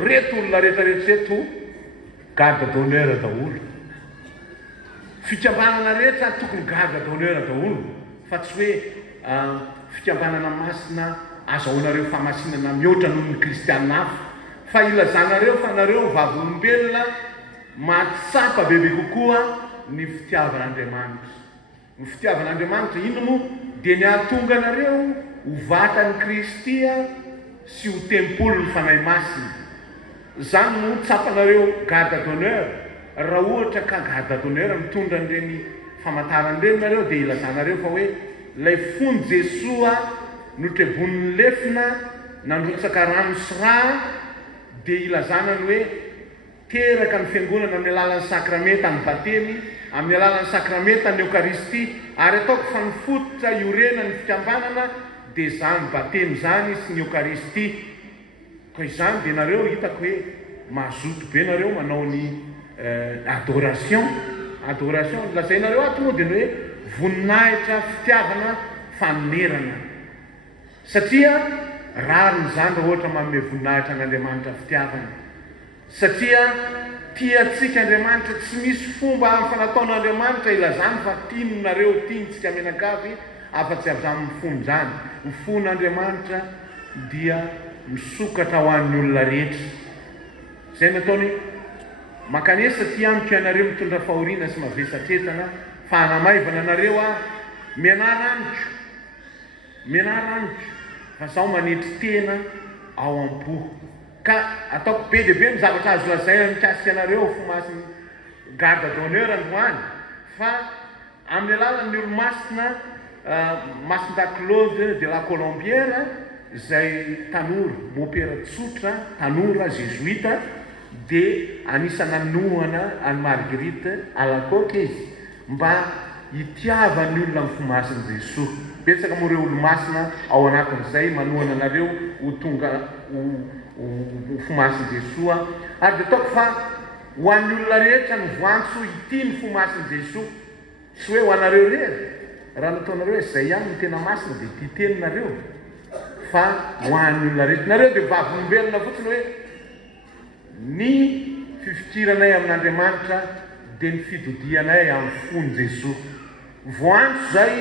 reto olona rehetrarehetra garde d'honneur daholo fikambanana rehetra tokony garde d'honneur daholo fa tsy hoe fikambanana masina azahoanareo famasinana mihoatra noho ny kristianina hafa fa ilazanareo fa nareo vavolombelona mahatsapa bebe kokoa ny fitiavan'Andriamanitra. Ny fitiavan'Andriamanitra ino moa dia ny ahatonga anareo ho vatan'ny Kristia sy ho tempolo ny fanahy masina. Zany no tsapanareo garde d'honneur. Raha ohatra ka garde d'honneur mitondra an'ireny famantaran'ireny nareo dia ilazanareo fa hoe ilay fony Jesosy notrebon'ny lefina nandrotsaka rano sy rà dia ilazanany hoe teraka ny fiangonana amin'ny alalan'ny sakramenta ny batemy, amin'ny alalan'ny sakramenta ny Eukaristia, ary ataoko fa ny fototra iorena ny fikambanana dia zany batemy zany sy ny Eukaristia. Ka izany dia nareo hitako hoe mazoto be nareo manao ny adoration lazainareo ato moa dia ny hoe voninahitra fitiavana fanerana satria rariny zany raha ohatra manome voninahitra an'Andriamanitra fitiavana satria tiatsika Andriamanitra tsy misy fomba amin'ny fanataon'Andriamanitra ilazany fa tiany nareo tiantsika menakavy afa-tsy avy amin'ny fony zany. Ny fon'Andriamanitra dia misokatra ho an'ny olona rehetra. Zay nataony makanesa ty amiko ianareo mitondra fahoriana sy mavesatretana fa hanamaivana anareo mianaraniko fa zaho manetry tena ao am-po ka ataoko be dia be ny zavatra azo lazaina mikasika anareo fomasin'ny garde d'honneur androany fa amin'ny alalan'ny olo-masina Masina Claude de la Colombière izay tanora mopera tsotra tanora jesuita dia anisana nohana any Marguerite Alacoque izy mba hitiavany olona amin'ny fomasin'i Jesosy. Betsaka moa ireo olo-masina ao anatin'izay manohana anareo ho tonga ho fomasin'i Jesosy ary dia ataoko fa ho an'ny olona rehetra ny voantso ity ny fomasin'i Jesosy tsy hoe ho anareo rehetra. Raha nataonareo hoe izay ihany ny tena masina dia ity teninareo fa ho an'ny olona rehetra. Nareo dia vavolombelona fotsiny hoe ny fifikiranay amin'Andriamanitra dia ny fidodianay amin'ny fony Jesosy. Voantso zay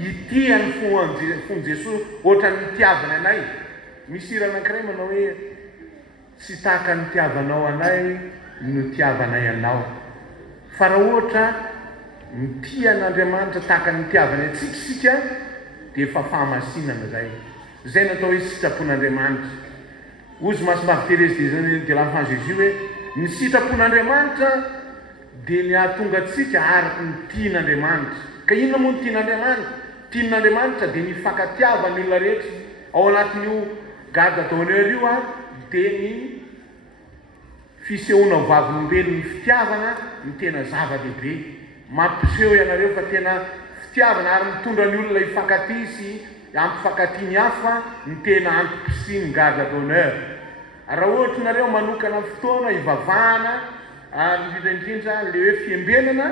ity any fony Jesosy ohatra ny tiavana anay. Misy hira anankiray manao hoe tsy tahaka ny tiavanao anay no tiavanay anao. Fa raha ohatra ny tian'Andriamanitra tahaka ny tiavana antsika dia efa fahamasinana zay. Zay natao hoe sitrapon'Andriamanitra. Ozy Masimavy Thérèse de l'Enfant Jésus hoe ny sitrapon'Andriamanitra dia ny ahatonga antsika araky ny tian'Andriamanitra. Ka inona moa ny tian'Andriamanitra? Tian'Andriamanitra dia ny fankatiavany olona rehetra. Ao anatin'io garde d'honneur io dia ny fisehoana ho vavolombelony ny fitiavana ny tena zava-dehibe. Mampiseho ianareo fa tena fitiavana ary mitondra ny olona hifankatia sy ampifankatia ny hafa ny tena ampimpisiny ny garde d'honneur. Raha ohatra nareo manokana fotoana hivavahana ary indrindra le hoe fiembenana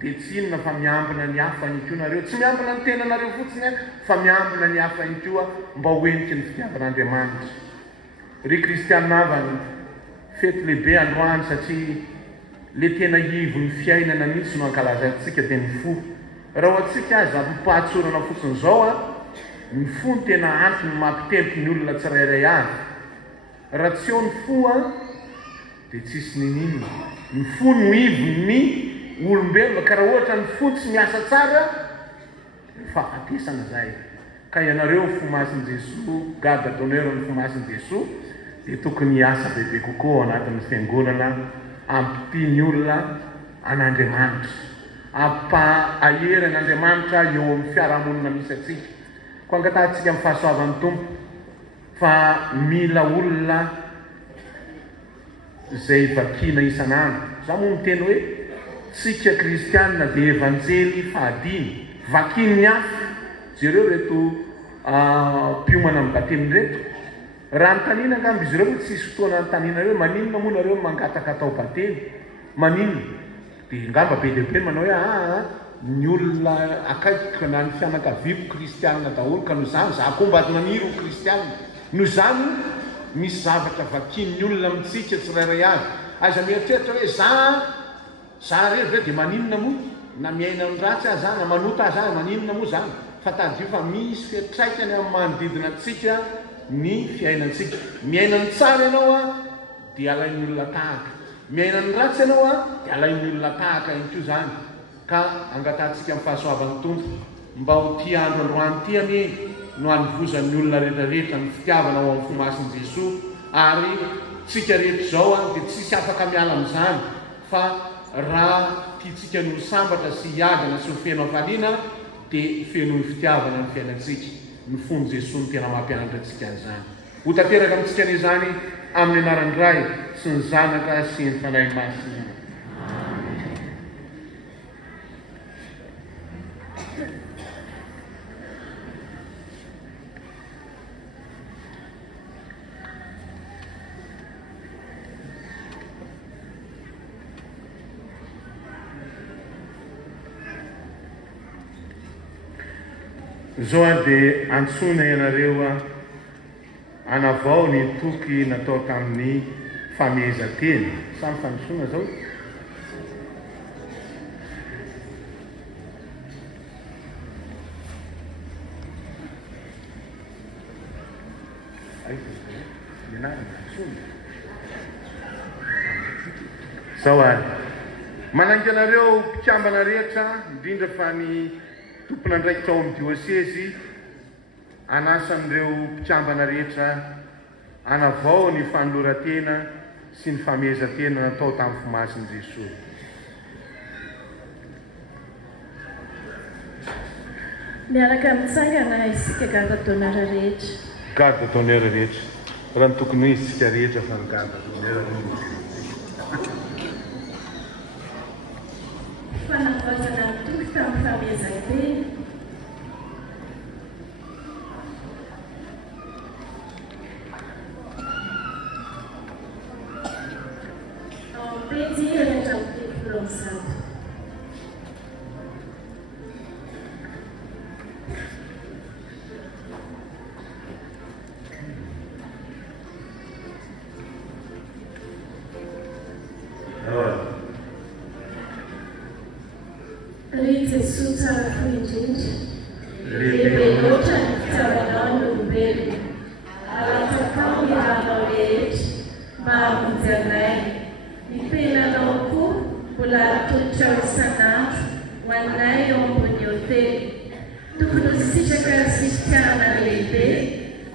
dia tsy inona fa miambina ny hafa ihany koa nareo. Tsy miambina ny tenanareo fotsiny fa miambina ny hafa ihany koa mba ho eniky ny fitiavan'Andriamanitra. Ry kristianavany fety lehibe androany satria le tena ivon'ny fiainana mihitsy no ankalazantsika dia ny fo. Raha antsika aza mpahatsorana fotsiny zao ny fo ny tena antony mampitempo ny olona tsirairay avy. Raha tsy eo ny fo dia tsisy ninino. Ny fo no ivony olombelona ka raha ohatra ny fotsy miasa tsara fahafatesana zay ka ianareo fomasin'i Jesosy garde d'honneur ny fomasin'i Jesosy dia tokony hiasa bebe kokoa ao anatin'ny fiangonana ampiti ny olona an'Andriamanitra ampahahery an'Andriamanitra eo amin'ny fiarahamonina misy atsika ko angatantsika amin'ny fahasoavan'ny tompo fa mila olona zay vakiana isan'andro za moa miteny hoe tsika kristianina dia evanjely fahadimy vakiny ny hafa jereo reto mpiomana amin'ny batemy reto raha nytanina angambo izy ireo tsisy fotoana nytanina reo maninona moa nareo mangataka atao batemy maninona dia ngamba be lehibe manao hoe ny olona akaikiko na ny fianakaviako kristianina daholo ka noho zany za koa mba naniry ho kristianina noho zany misy zavatra vakin'ny olona amitsika tsirairay avy aza mieritreritra hoe za rery dia maninona moa na miaina ny ratsy aza na manota aza maninona moa zany fa tadio fa misy fiatraikany amin'ny manodidina antsika ny fiainantsika miaina ny tsara ianao dia alain'ny olona tahaka miaina ny ratsy ianao dia alain'ny olona tahaka ihany koa zany ka angatantsika amin'ny fahasoavan'ny tompo mba ho tia andro androany ty anie no hanivozan'ny olona rehetrarehetra ny fitiavana ao amin'ny fomasin'i Jesosy ary tsika rehetra zao dia tsisy afaka miala amin'izany fa raha tiatsika no sambatra sy hiagana sy ny feno afaliana dia feno ny fitiavana ny fiainantsika ny fony Jesosy ny tena mampianatra antsika an'izany ho tanteraka amintsika an'izany amin'ny anarany ray sy ny zanaka sy ny fanahy masina. Zao dia antsona ianareo anavao ny toky natao tamin'ny famihezan-teny samy fanosoana zao zao ary manangy anareo mpikambana rehetra indrindra fa ny tompona andraikitra ao amin'ny diosesy anasan'ireo mpikambana rehetra anavao ny fanoloran-tena sy ny famihezan-tena natao tamin'ny fomasin'i Jesosy. Miaraka mitsangana isika garde d'honneur rehetra. Garde d'honneur rehetra. Raha ny tokony hoe isika rehetra fa ny garde d'honneur rehetra. Fanavaozana ny toky tamin'ny famihezan-tena. Ao pejy rehetra amin'ny zato. Ry Jesosy tsara fo indrindra, lehibe loatra ny fitiavanao ny olombelona, alatsakao ny rahanao rehetra mba hamonjy anay. Ny penanao koa mbola atolotra ao isan'andro ho anay eo ambony hôtely. Tokony ho sitraka sy fitiavana lehibe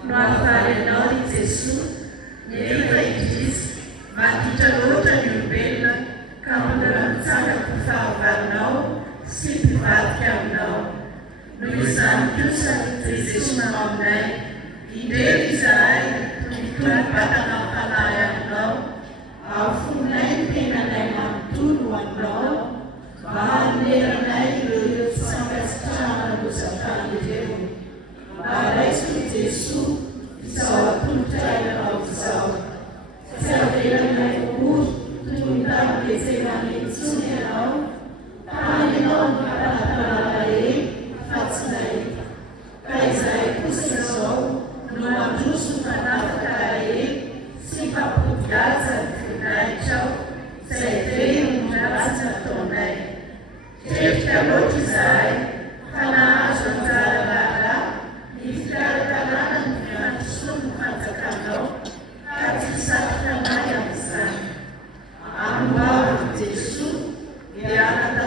no ahafary anao ry Jesosy, nefa indrisy maditra loatra ny olombelona ka mbola mitsangako fahavalinao sy mpivadika aminao. Noho izany kosa ry Jesosy manao aminay, indreto izahay mitondra vatana ampanahy aminao, ahafonay ny tenanay manontolo ho aminao, mba haneranay ireo tsy sankasitrahana lozafany ireo. Mba raisiko ry Jesosy izao atolotra ianao izao. Tsy avelanay ory toy ny tamin'nyetserany intsony ianao, ianao ny paraparana eny fa tsy nahita. Ka izahay kosa izao no mandroso ny fanafaka eny sy mpampodiaja ny voninahitra izay velo ny ratsy nataonay. Trefika loatra izahay fa nahazo anjara raharaha ny fikarakarana ny fiandrosoa ny fanjakanao ka tsy hisatroka anay amin'izany. Aminao ry Jesosy dia anata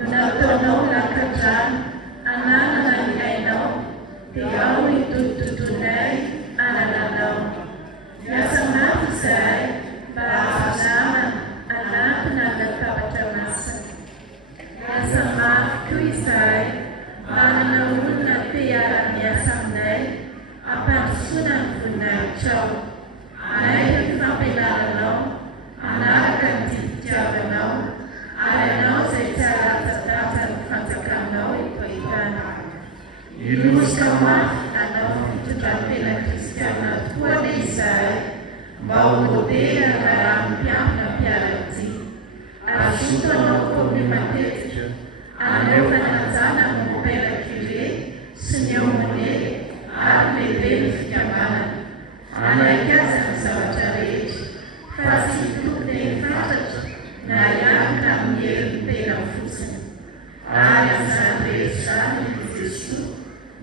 Nataonao lankadrano ananana ny hainao dia ao itototonay anananao. Miasa mafy izahay mba hahazoana anampina latabatra masina. Miasa mafy koa izahay manana olona te ara-miasa aminay hampandrosoana ny voninahitrao. Anay ny fampianananao anaraka ny diditiavanao ary anao izay tsy haratadatra ny fanjakanao itoitana. Iloska mafy anao fitondram-pena kristiana tokoa le izahay mba ho modely raha mpiambina mpiara-dia. Azoto anao komy matetika anao fananjana mompera curé sy ny aomony ary lehibe ny fikambanana. Anaiky azy ny zavatra rehetra fa tsy tokony fantatra na hiaraka amin'ny herim-pena fotsiny. Ary izany rehetra izany ny Jesosy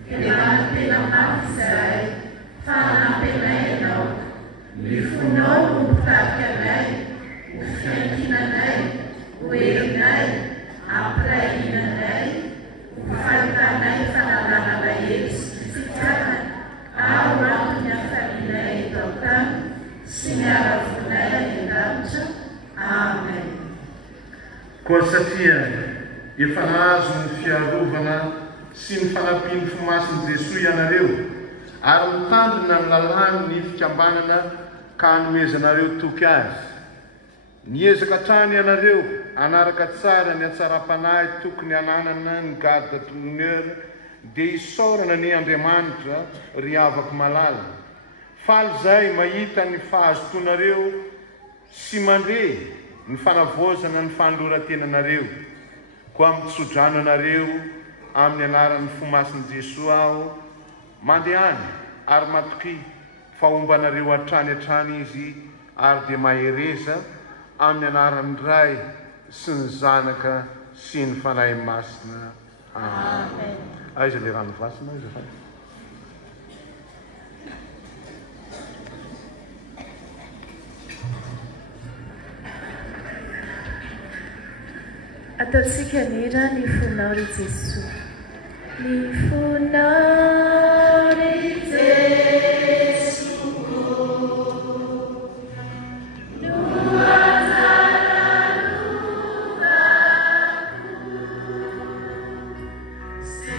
dia manom-pena mafy izahay fa hanampinay ianao. Ny fonao no mitarika anay, ho fiankinanay, ho herinay, ampirahinanay, ho fahitanay fanalana hery sy fitiavana ao antony hafalianay eto an-tany sy ny ara-vonay an-davitra. Amen. Koa satria efa nahazo ny fiarovana sy ny fanampiany fomasin'i Jesosy ianareo ary mitandrina ny lalàny ny fikambanana ka hanomezanareo toky azy. Niezaka trany ianareo anaraka tsara ny hatsaram-panahy tokony ananana ny garde trôneur dia isaorana ny Andriamanitra ry avako malala. Faly izay mahita ny fahazotonareo sy mandre ny fanavozana ny fanoloran-tenanareo. Koa mitsodrano anareo amin'ny anaran'ny fomasin'i Jesosy aho mandehany ary matoky fahombanareo hatrany hatrany izy ary dia mahereza amin'ny anaran'ny Ray sy ny Zanaka sy ny Fanahy Masina. Amen. Aiza le rano vasina aiza fa. Ataontsika nira ny fonao ry Jesosy. Ny fonao ry Jesosy no azara lovako sy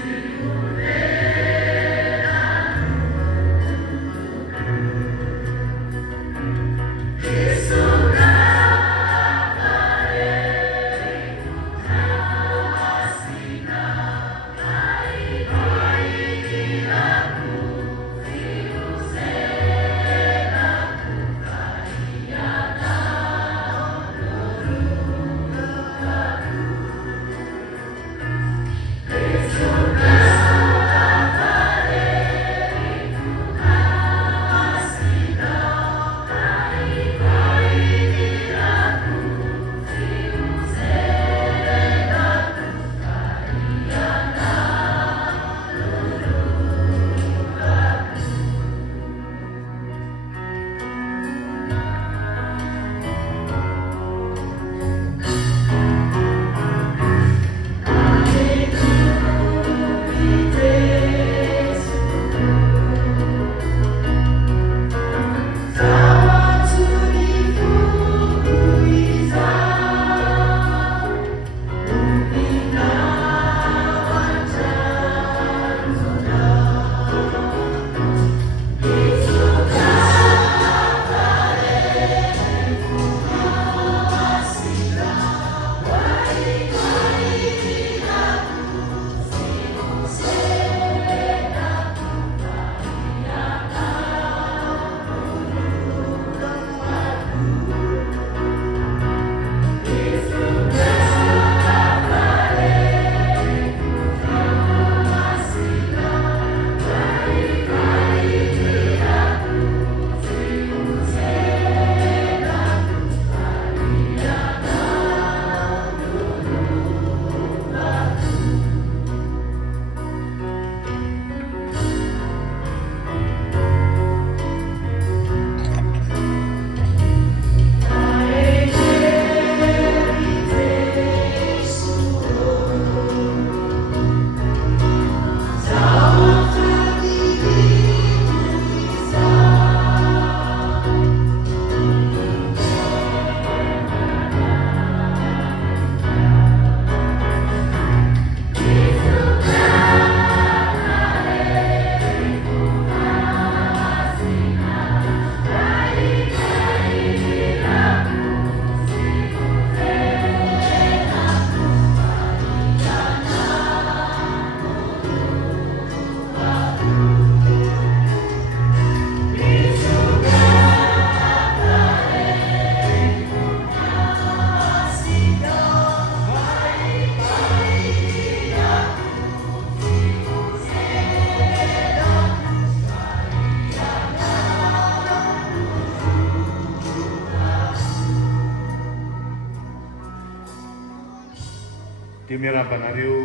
dia miarabanareo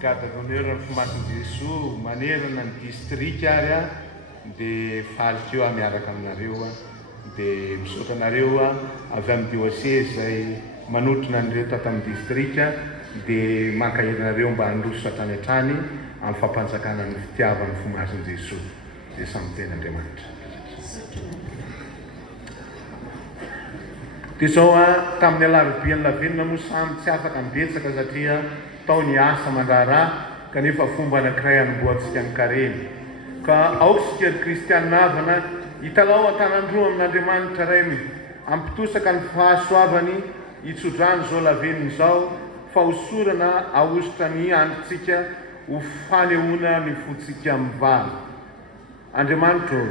cadre d'honneur ny fomasin'i Jesosy manerana ny distrika ary a dia faly keo miaraka aminareo a dia misaotra anareo a avy amin'ny diocèse izay manotrona an'ireo tato amin'ny distrika dia mankaherinareo mba handroso hatrany hatrany amin'ny fampanjakana ny fitiavan'ny fomasin'i Jesosy dia samy ten'Andriamanitra. Dia izao a tamin'ny alarobia ny lavenona moa samy tsy afaka mibetsaka satria tao ny asa mandraharaha kanefa fomba anankiray anomboantsika ny kareny ka aoksika ny kristianavana hitalao an-tanandroa amin'Andriamanitra reny ampitosaka ny fahasoavany hitsodrano zao laveniny zao fa hosorana ahositra ny andritsika ho fanehoana ny fotsika mivaly. Andriamanitra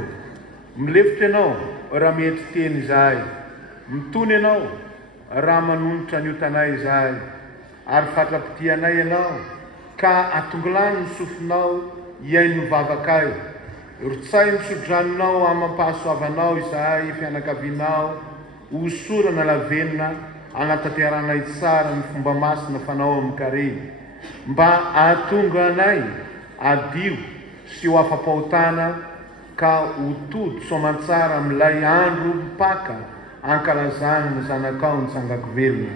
milefitra ianao raha mety teny izahay, mitony ianao raha manonotra ny otanay izahay, ary fatrapitianay ianao ka atongolany ny sofinao iainy mivavakay, rotsay misodranonao amampahasoavanao izahay fianakavianao hosorana lavenina anatanteranay tsara ny fomba masina fanao amin'ny kareny mba ahatonga anay adio sy ho afa-pahotana ka ho todo soamantsara amin'ilay andro mpaka ankalazany ny zanakao ny tsangako velona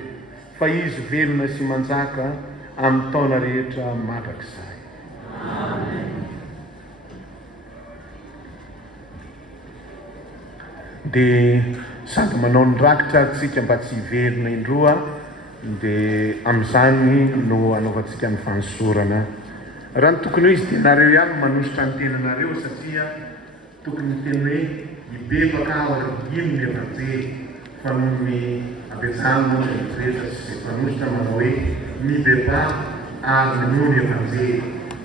fa izy velona sy manjaka amin'ny taona rehetra mandrakizay. Dia sady manao ny rakitra atsika mba tsy hiverina indroa dia amin'izany no anaovantsika ny fanosorana. Raha ny tokony ho izy dia nareo ihany manositra ny tenanareo satria tokony teny hoe hibebaka ao ino ny evanjely fa noho ny abetsahany moa ny rehetra sy mpanositra manao hoe mibeba ary noho ny evanjely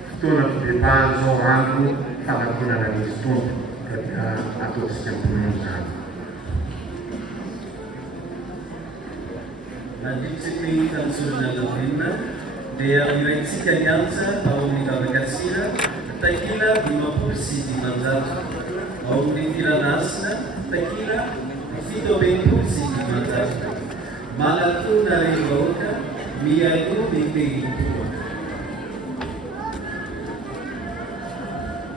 fotoana fibebahany zao andro fanakonana nisy tompo dia ataontsika mponino zany. Nandritsika ny fanosorana lavenina dia iraintsika miantsa ao amin'ny vavakatsira takila 50 sy 500, ao amin'ny firanasina takila 70 sy 500, manatona rehevahoaka miaino meterimpoa.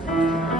Amen.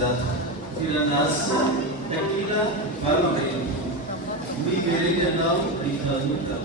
Zaza Filanasa Yakila Valamay Migere now Rikanuta.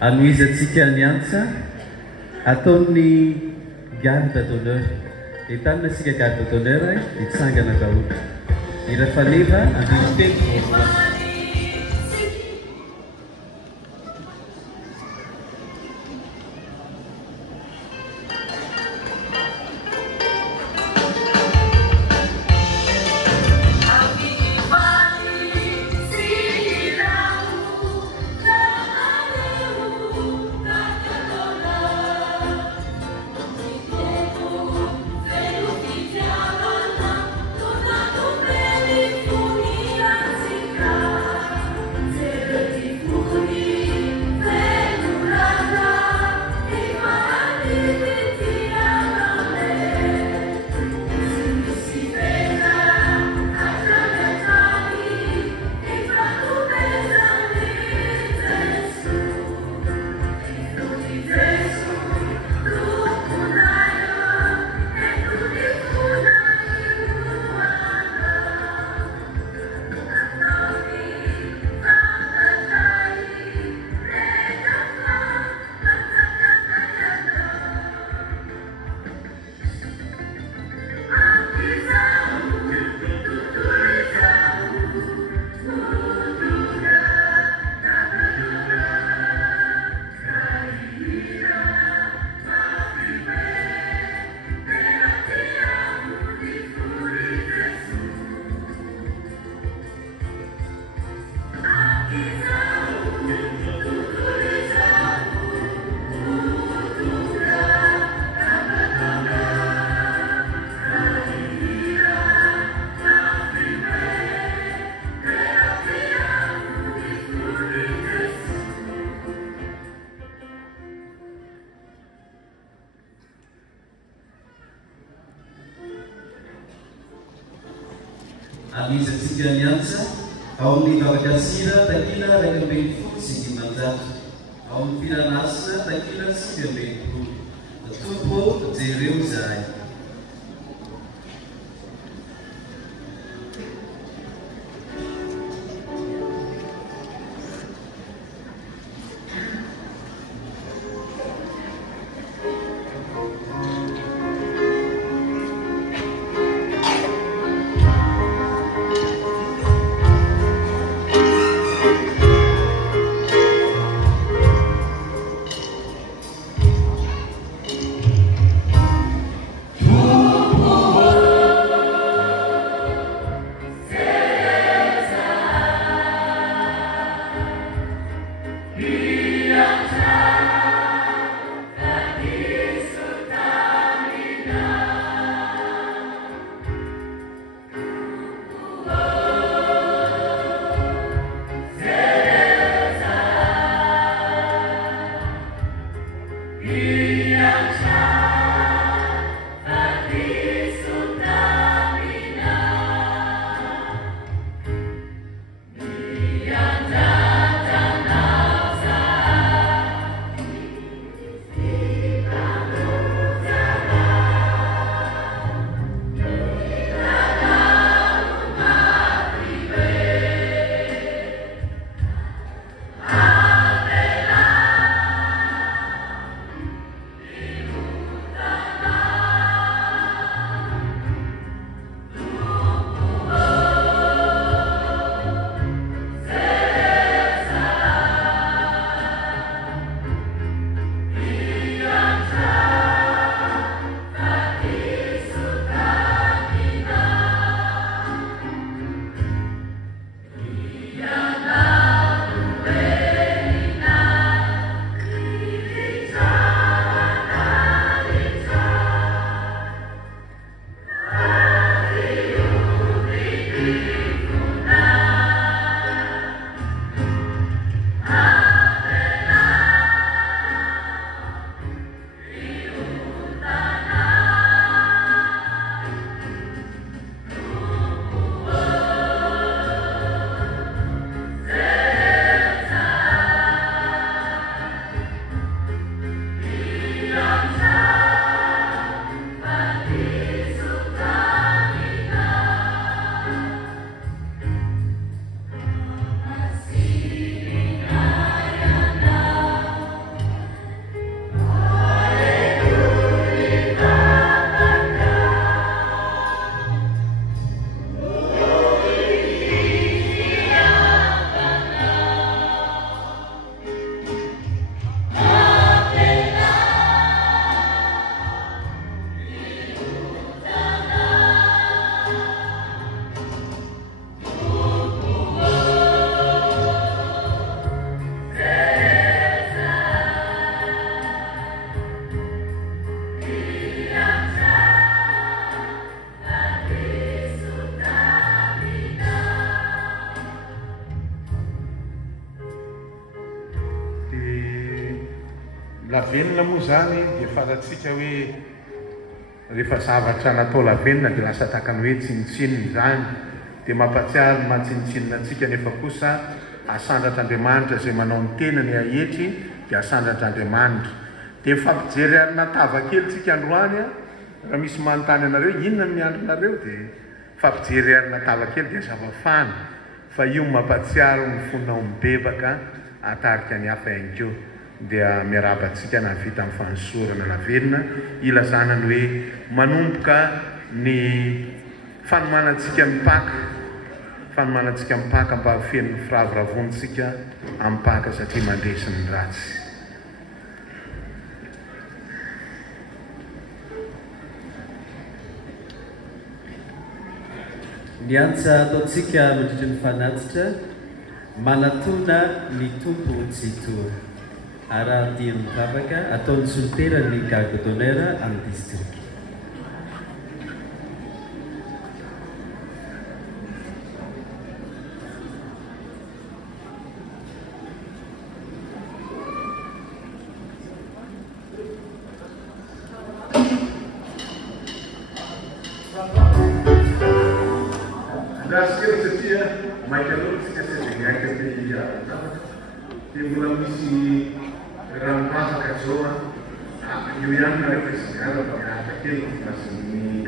Anoizatsika ny antsa ataon'ny garde d'honneur. Entanina sika garde d'honneur hitsangana daholo. Irafaleva andriny telo. Thank you. anizatsika miantsa ao amin'ny vavakasira takila 2 sy 500 ao amin'ny filanasina takila 5 tompo jereo zahay. Lavenina moa zany dia fatatsika hoe rehefa zavatra natao lavenina dia lasa takany hoe tsinitsininy zany, dia mampatsiaro mahatsinitsinina antsika nefa kosa asandratr'Andriamanitra izay manao ny tenany ahetry dia asandratr'Andriamanitra. Dia fampijery arina tava kely tsika androany raha misy manontany anareo inona ny andronareo dia fampijery arina tava kely dia zavafana, fa io mampatsiaro ny fonao mibebaka atarika ny hafa ihany koa. Dia miarabantsika na vita amin'ny fanosorana lavenina ilazanany hoe manomboka ny fanomanantsika mipaka mba hafen'ny firavoravontsika amin'ny paka satria mandresiny ratsy. Ny antsa ataontsika mandritra ny fanatitra manatona ny tompo tsitoa. Arahan-tiany mivavaka ataony solitera ny garde d'honneur amin'ny district. Gaskel satria maikalo tsika sebengaika dia timbulan misi rampasa kasoa yuyan mereka segala pada kecil masih ini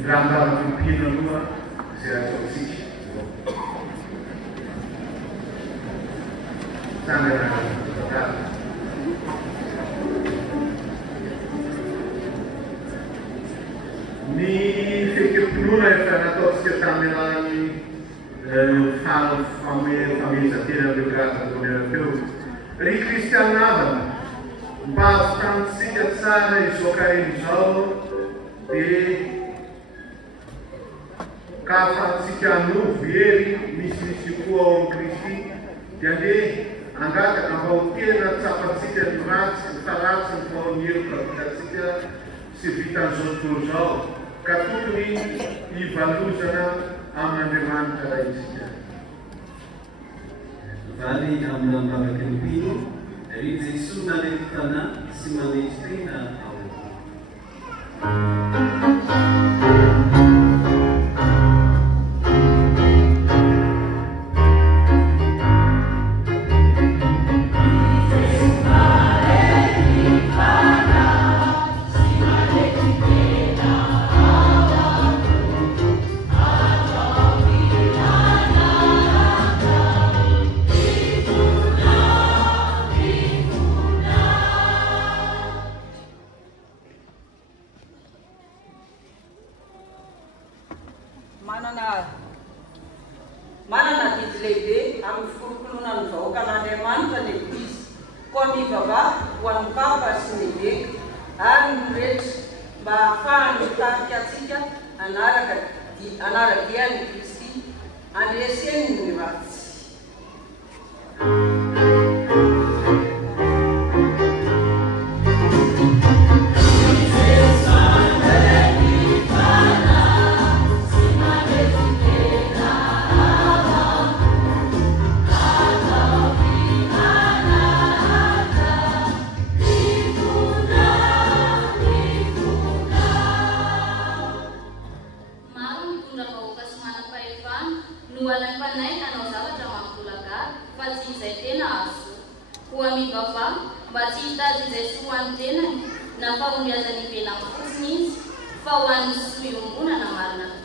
gambar Filipino luar saya solusi sangat ni fikir puluna karena toh kita melani família satira do graça do meu Cristian Nava bastante sigatsara e socainzol de kafan sikanu vieri misikuo Cristi jadi angkat ambau kena sapat sikat mat tarat sempol mir praktisikan sivitan zoturzol katutui ivaluzana amandeman taraisia vale amnamba Filipino Rizzi sumaletana simalestrina au. Manana titleide am furkulunan zo kalane manta ne bis koni baba wan papa sinide an rich ba fan ta katsika anara dian kristi an esen nivats Nualan panai kan osawa drama kulaga, pasti saya tena asu. Kuami bapa, bacita di suan tena, napa undia jadi pelang kusnis, fawan suyung una namarna.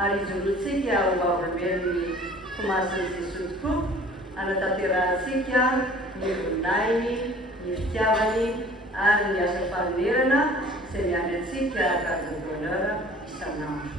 ary izolotsika ovaovabelony fomasiny Jesosy tokoa anatanterahasika ny voninahiny, ny fitiavany ary ny asa fahamerana izay miandry antsika carte d'honneur isanandro.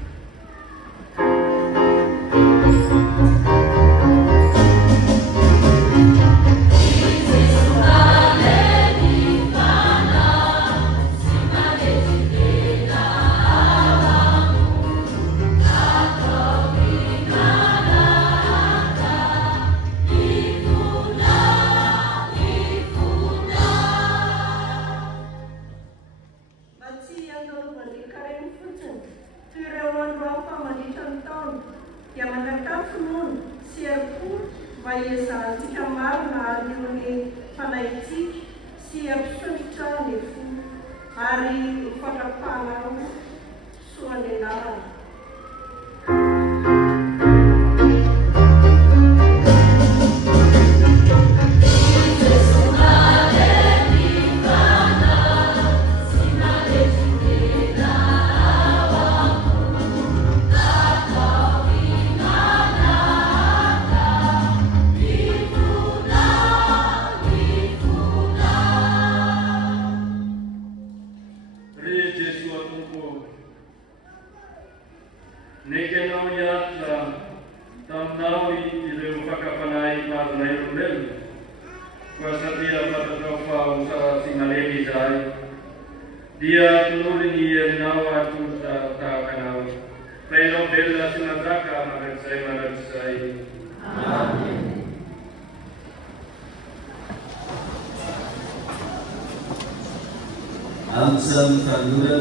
Amzam tanora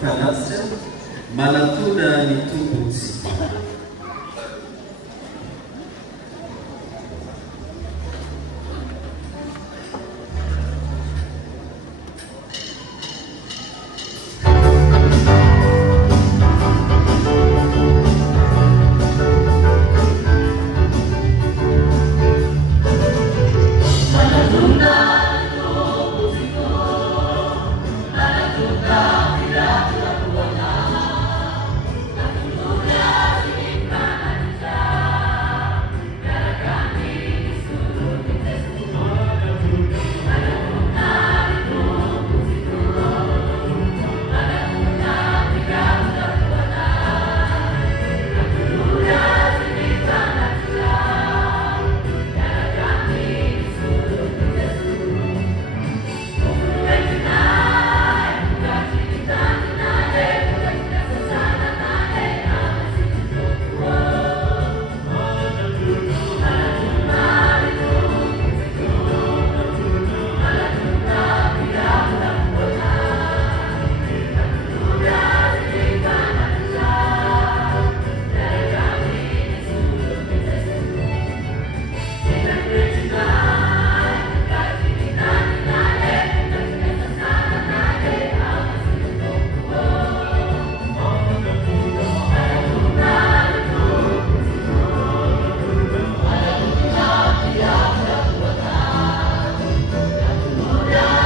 kanatsa manatuna ny tombontsika. Terima kasih.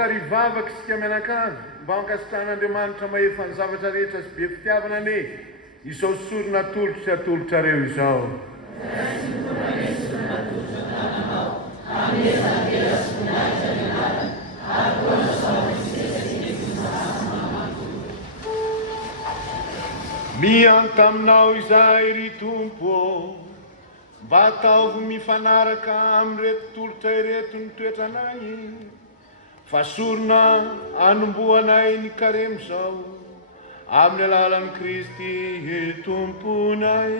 akarivavaka sika mianakavy mba ankasitrahan'Andriamanitra mahefa ny zavatra rehetra sy be fitiavana ane izao sorona tolotra sy atolotrareo izao. Mianta aminao izay ry Tompo, mba ataovy mifanaraka amin'reto tolotra ireto ny toetranay, fa sorona anomboanay ny karemo zao amin'ny alalan'i Kristy Tomponay.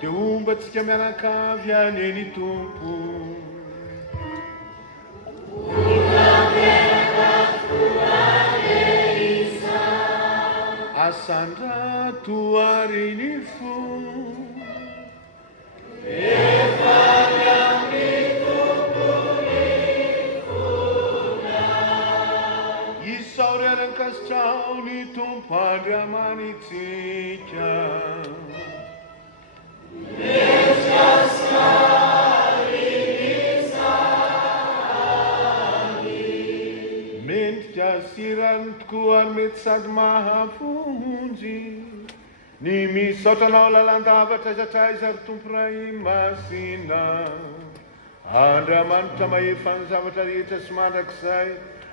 Te ombatsika mianakavy aneny Tompo, asandra toariny fo efa amin'ny tompony fona izao reran-kasitrao ny Tompo andriamanitsika sirany tokoa ary mety sady mahafonjy ny misaotranao lalandavatra izatra ry Tompo ray masina. Andriamanitra mahefa ny zavatra rehetra sy mandrakizay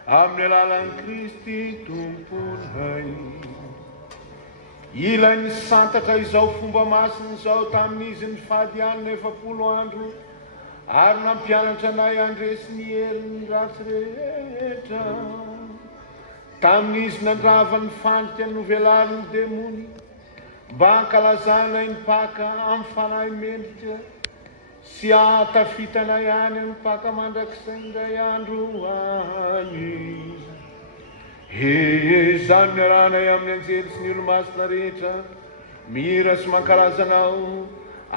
amin'ny alalan'i Kristy Tomponay. Ilainy santatra izao fomba masina izao tamin'izy ny fady anina 70 andro ary nampianatra anay andresy ny herin'ny ratsy rehetra. Tamin'izy nandrava ny fandrika ny novelarin'ny demony mba hankalazanay ny mpaka amin'ny fanahy mendrika sy ahatafitanay any ny mpaka mandrakizay indray andro any. Zany ny ranay amin'ny anjely sy ny olo-masina rehetra mihira sy mankalazanao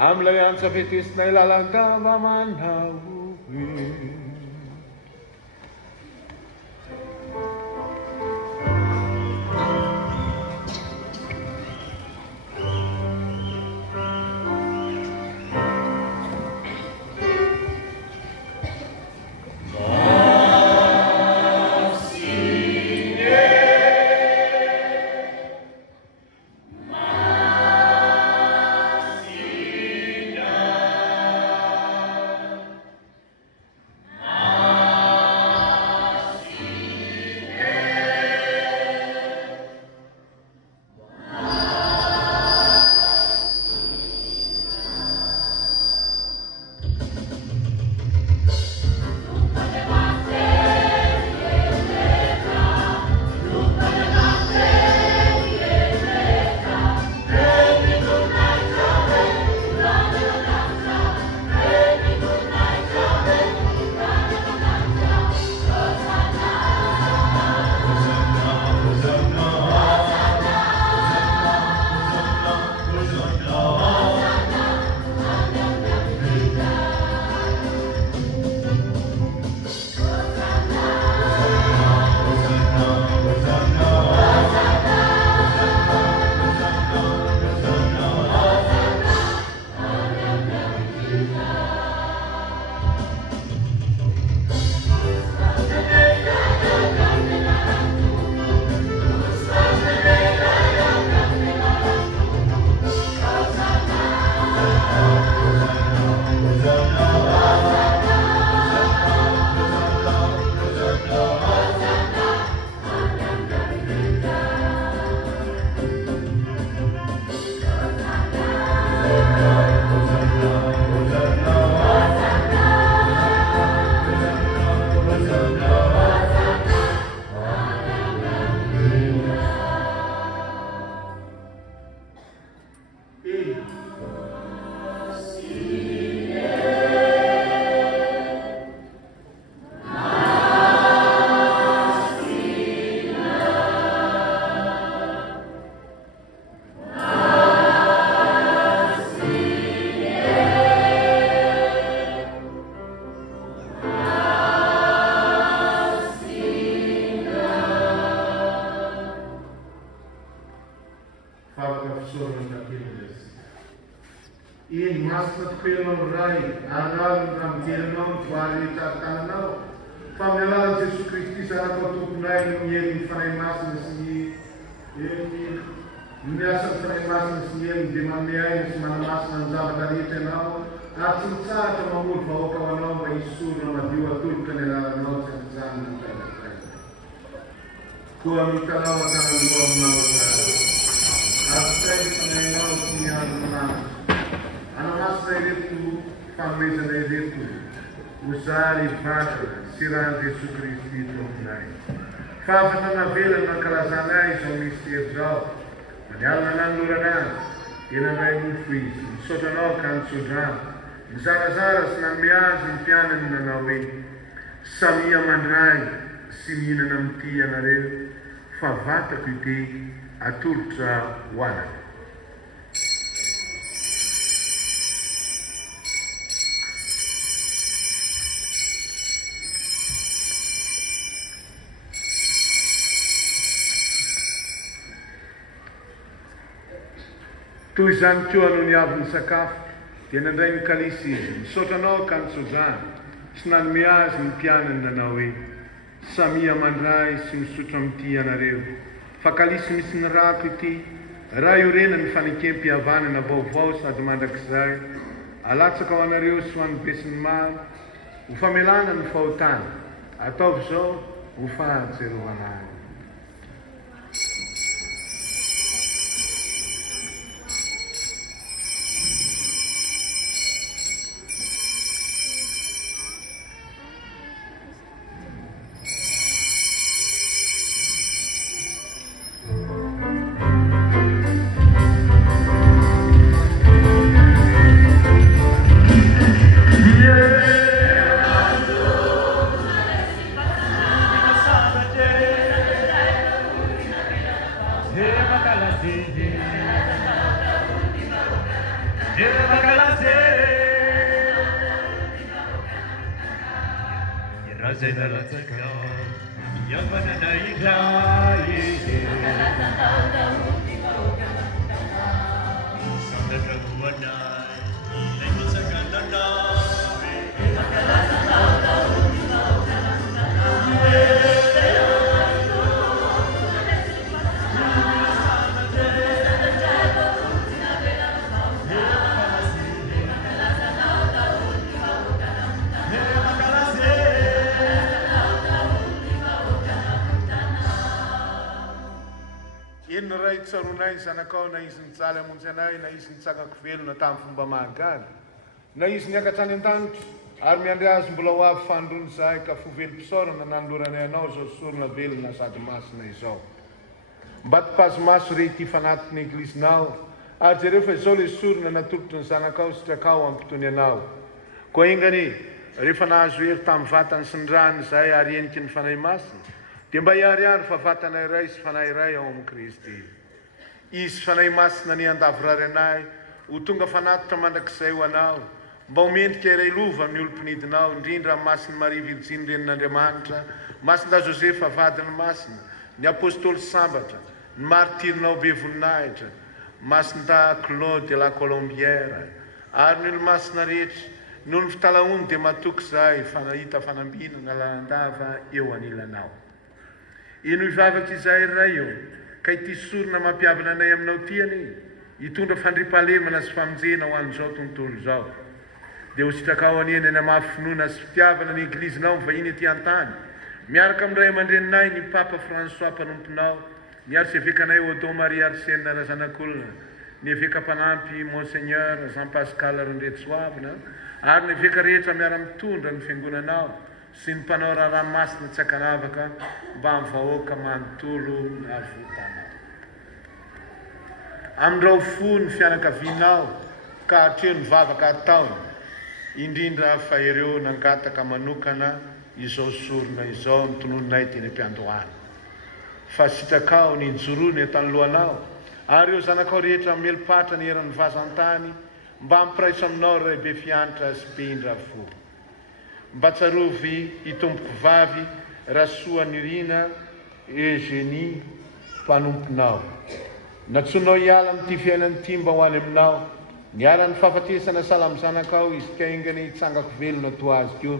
amin'ilay antsafetesinay lalandava manao. iny masina tokoenao ray aralony raha mijelinao ny voary rehetratananao fa amin'ny alalan'i Jesosy Kristy sanatao tomponay no miely ny fanahy masina sy ny miasa ny fanahy masina sy ny eliny dia manome aina sy manamasina ny zavatra rehetra ianao ary tsy mitsahatra mamory vahoaka ho anao mba hisorona madio atolotra ny alalanao tsy mijanona ny talatray koa mitanao atananao aminao afitai fanahinao sy ny andronao anamasina ireto fanomezana ireto hozary vatana sy rahan'i Jesosy Kristy tomponay fa afaka navelana nankalazana azy izao mistera zao manialana nanolorana azy tena ndray mofo izy misotranao ka nitsodrano mizarazara sy nanome azy ny mpianany nanao hoe samia mandray sy mihinana amin'ity ianareo fa vatako ity atolotra hoanana toy izany koa no niavy ny sakafo dia nandray ny kalisy izy misotranao ka nitsojany sy nanome azy ny mpianany nanao hoe samia mandray sy misotro amin'ity ianareo fa kalisy misy ny rako ity raha iorena ny fanekempihavanana vaovao sady mandrakizay alatsaka ho anareo sy ho an'ny besin'ny maro ho famelana ny fahotana ataovy izao ho fahatserovana azy tsaronay zanakao na izy nitsaly amonjy anay na izy nitsangako velona tamin'ny fomba mahagaga na izy niakatrany an-danitra ary miandry azy mbola ho avy fandrony zahay ka fovelim-pisaorana nanoloranay anao zao sorona velona sady masina izao mba tipazy maso rety fanatiny eglizinao ary jereo fa izao le sorona natolotry ny zanakao sitrakao ampitony anao koa ingany rehefa nahazo hery tamin'ny vatany sy ny rany zahay ary eniky ny fanahy masina dia mba hiariary fa vatana iray sy fanahy iray ao amin'ny Kristy izy fanahy masina ny andavorary anay ho tonga fanatitra mandrakizay ho anao mba homendrika iray lova amin'ny olo-pinidinao indrindra masiny Maria Virginy renin'Andriamanitra masinda Josefa vadiny masina ny apôstôly sambatra ny martirinao be voninahitra masinda Claude de la Colombière ary ny olo masina rehetra noho ny fitalaony dia matoky zahay fanahita fanambinana lalandava eo anilanao ino ivavaka izahay iray eo ka ity sorona mampiavana anay aminao tiany hitondra fandripahalemana sy famonjena ho an'izao tontolo zao dia ho sitrakao anieny any amafinoana sy fitiavana ny eglizinao mivahiny ety an-tany miaraka amin'ray aman-dreninay ny Papa François mpanomponao ny arsevekanay Odon Marie Arsène razanak'olona ny eveka-panampy Monseigneur Jean Pascal Rondretsoavina ary ny eveka rehetra miara-mitondra ny fiangonanao sy ny mpanao raramasina tsy akanavaka mba amin'ny vahoaka manontolo avotana amin'irao fo ny fianakavianao ka hatreo ny vavaka ataony indrindra fa ireo nangataka manokana izao sorona izao ny tonononay teny am-piandohana fa sitrakao ny jorony eto lohanao ary eo zanakao rehetra melopatra ny eran'ny vazan-tany mba ampiraiso aminao ray be fianitra sy be indra fo mba tsarovy hitompoko vavy rasoany Irina Eugénie mpanomponao natsonao hiala amin'ity fiainany ity mba ho any aminao niaran'ny fahafatesana salamzanakao izy kaingany tsangako velona to azy keo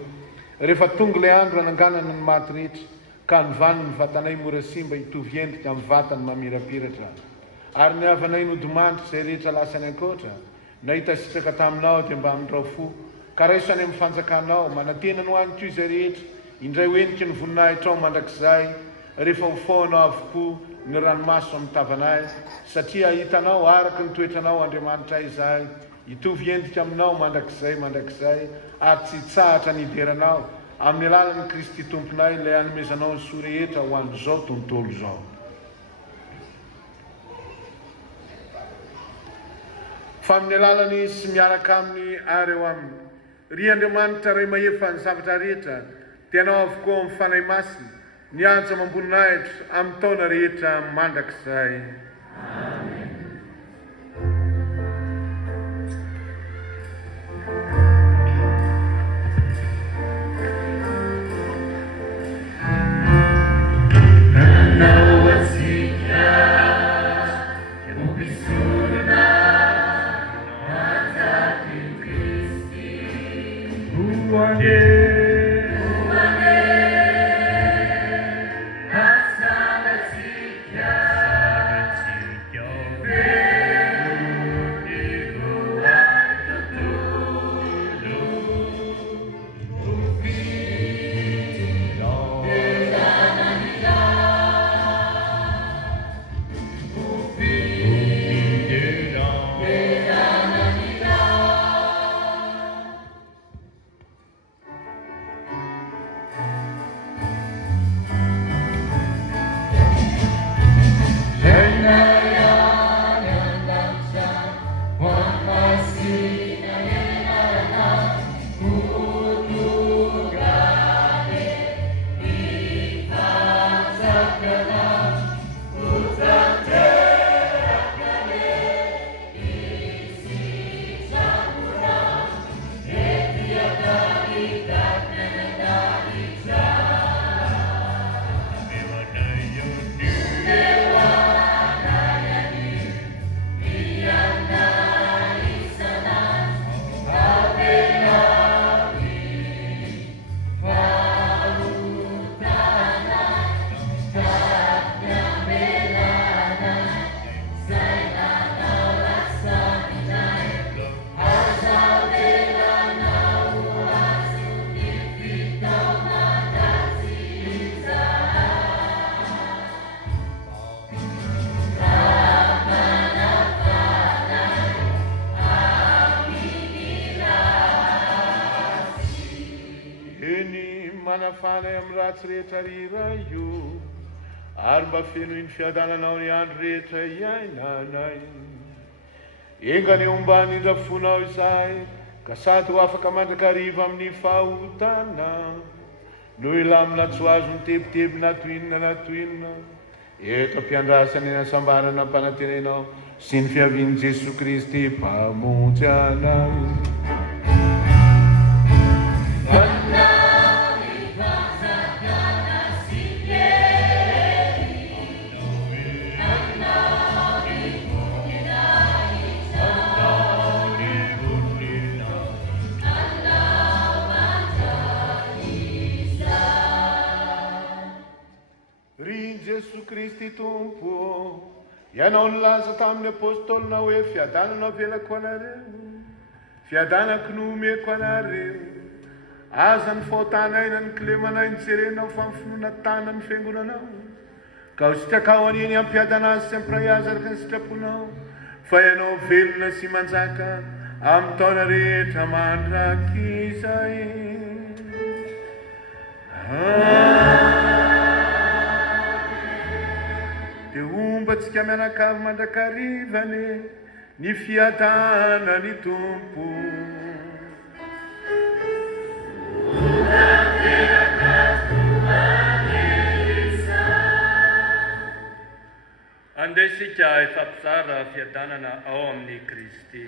rehefa tonga le andro ananganana ny maty rehetra ka nyvany ny vatanay mora simba hitovy endrika amin'ny vatany mamirapiratra ary ny avanay nodomandry izay rehetra lasany ankoatra nahita sitraka taminao dia mba mindrao fo ka raisany amin'ny fanjakanao manantena no any koa izay rehetra indray hoeniky ny voninahitrao mandrakizay rehefa ho faonao avokoa ny ranomaso amin'ny tavanay satria hitanao araky ny toetranao Andriamanitra izahay hitovy endrika aminao mandrakizay ary tsy tsahatra nideranao amin'ny alalan'i Kristy tomponay ilay hanomezanao ny soa rehetra ho an'izao tontolo izao. Fa amin'ny alalany sy miaraka aminy ary eo aminy ry Andriamanitra ray mahefa ny zavatra rehetra tianao avokoa amin'ny fanahy masina niaja mamboninahitra amin'ny taona rehetra mandrakizay. Rehetra rira io ary mba feno iny fiadananao ny andro rehetra iainanay engany eo mba nindrafonao izay ka sady ho afaka mandrakariva amin'ny fahotana noho ilamina tsy ho azo mitebiteby natoinina eto ampiandrasany ny asambarana mpanantenanao sy ny fiavian'i Jesosy Kristy mpamonjy anay. Kristy tompo ianao nilaza tamin'ny apôstôlina hoe fiadanana velako anareo fiadanako no omeko anareo aza ny fahotanaina ny kilemanay ny jerenao fa ny finoana tana ny fiangonanao ka ho sitrakao aniny ampiadana azy sy ampiray azy araka ny sitraponao fa ianao velona sy manjaka amin'ny taona rehetra mandrakizay. Dia ombatsika mianakavy mandrakarivany ny fiadana ny tompo. Andesika ifampisara fiadanana ao amin'ny Kristy.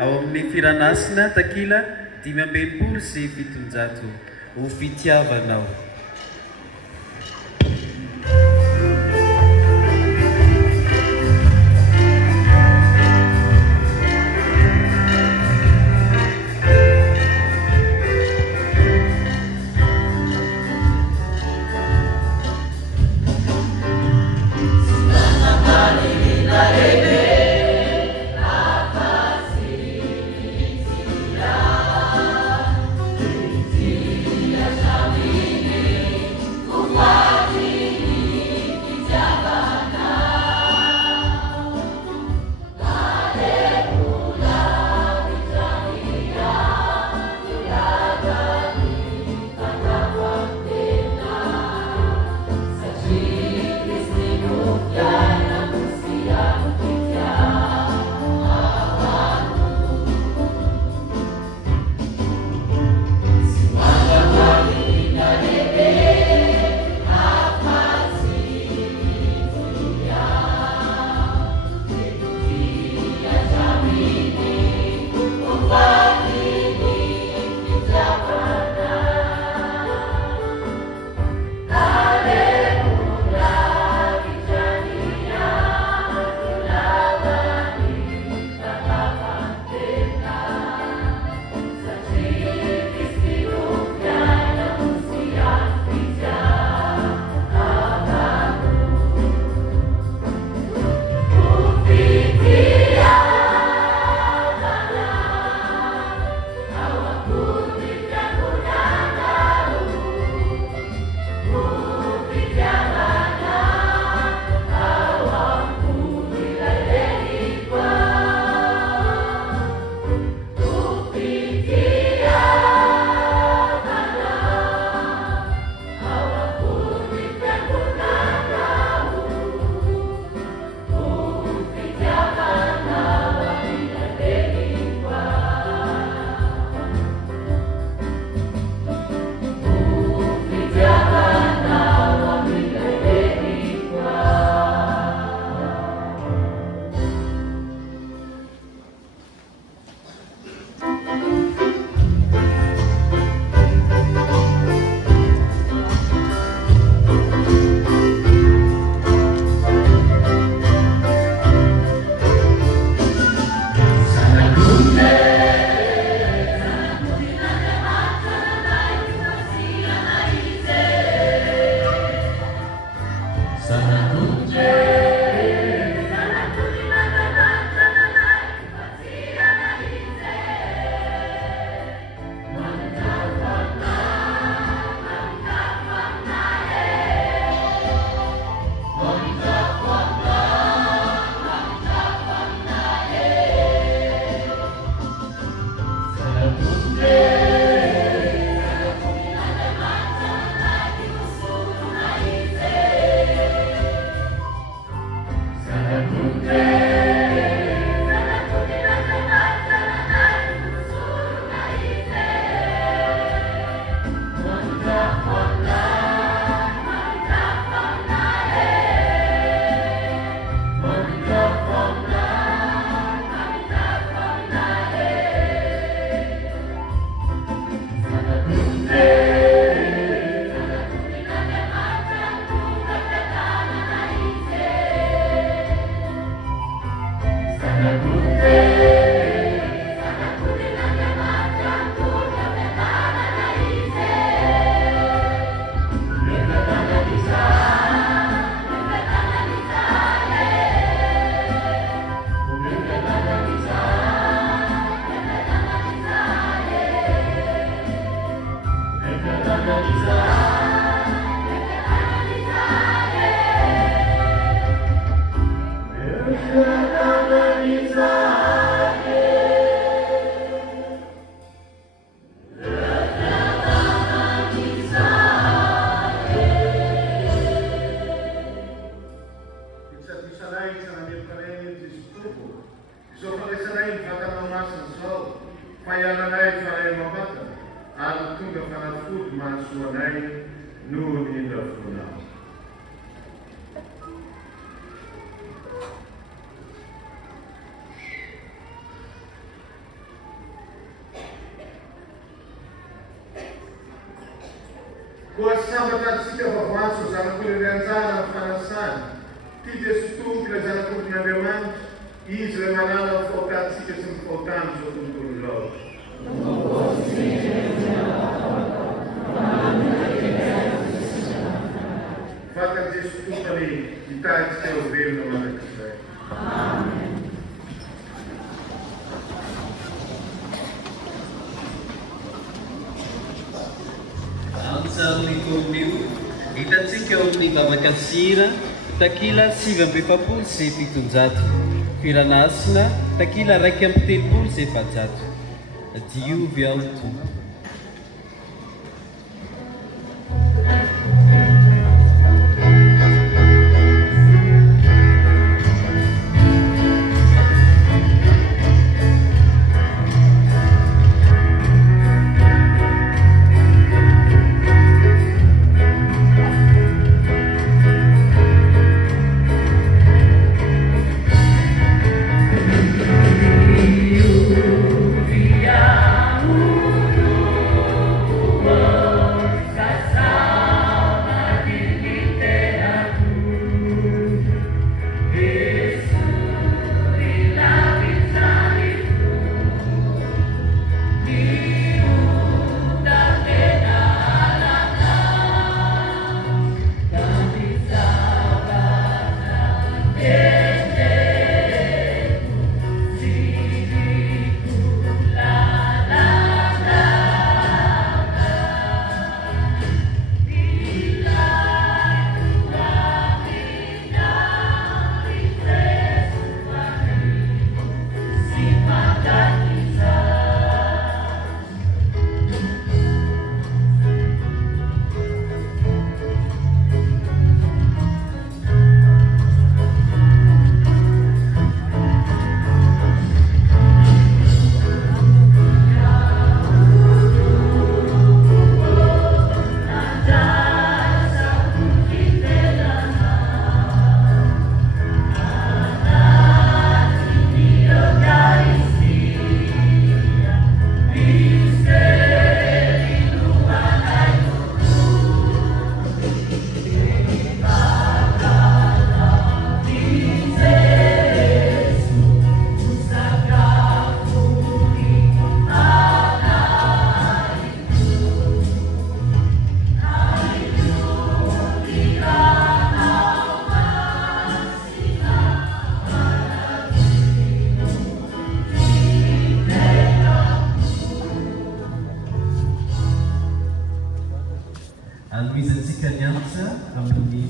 Ao amin'ny firanasina takila 5 sy 700 ho fitiavanao. Takila 7 sy 700 firanasina takila 1 sy 700 diovy auto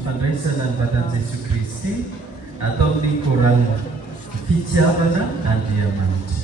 fandraisana ny vatan'i Jesu Kristy ataony korana fitiavana Andriamanitra.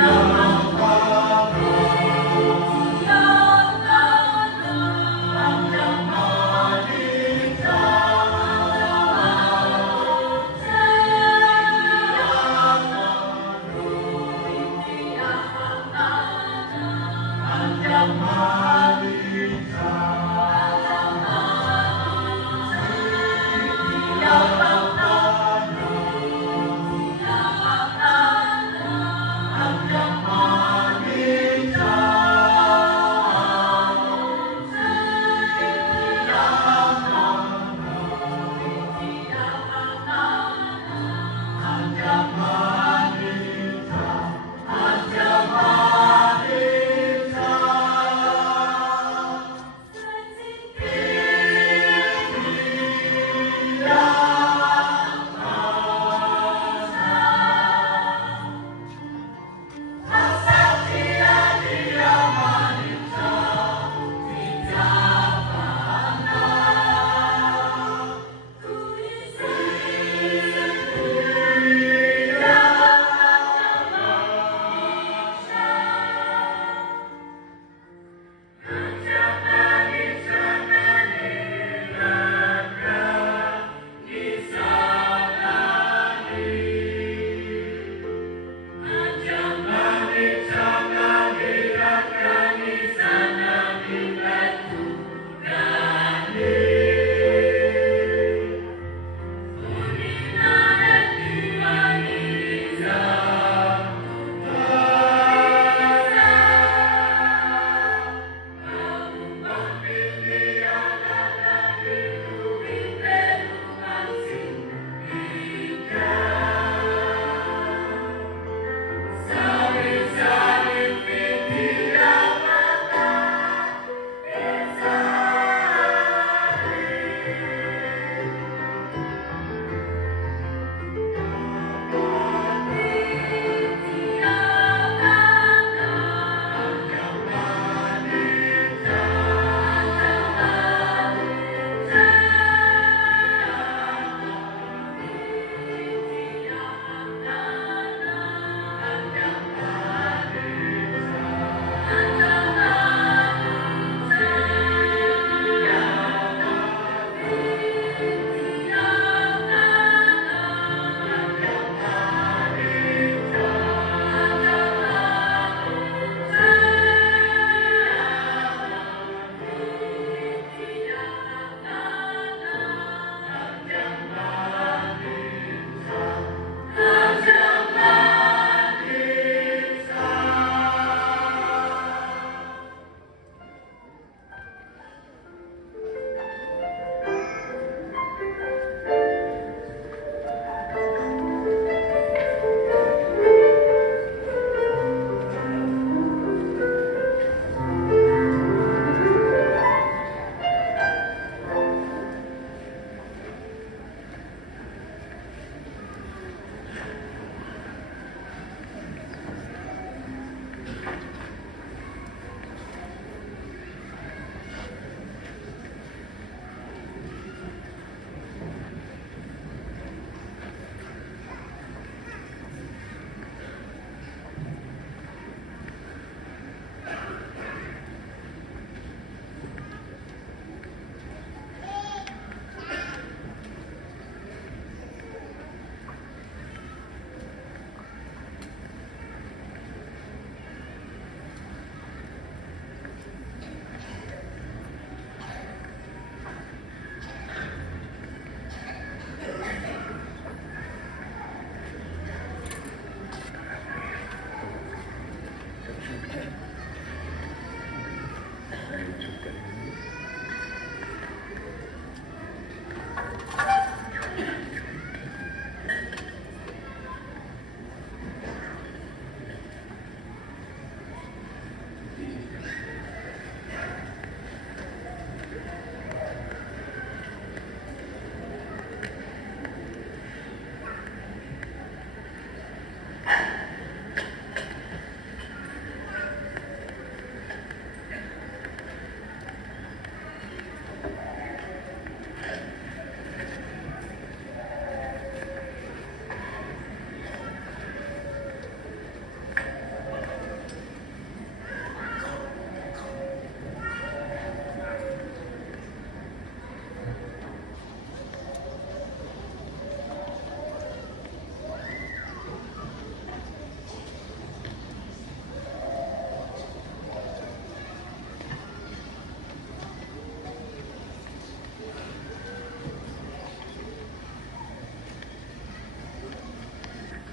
Yama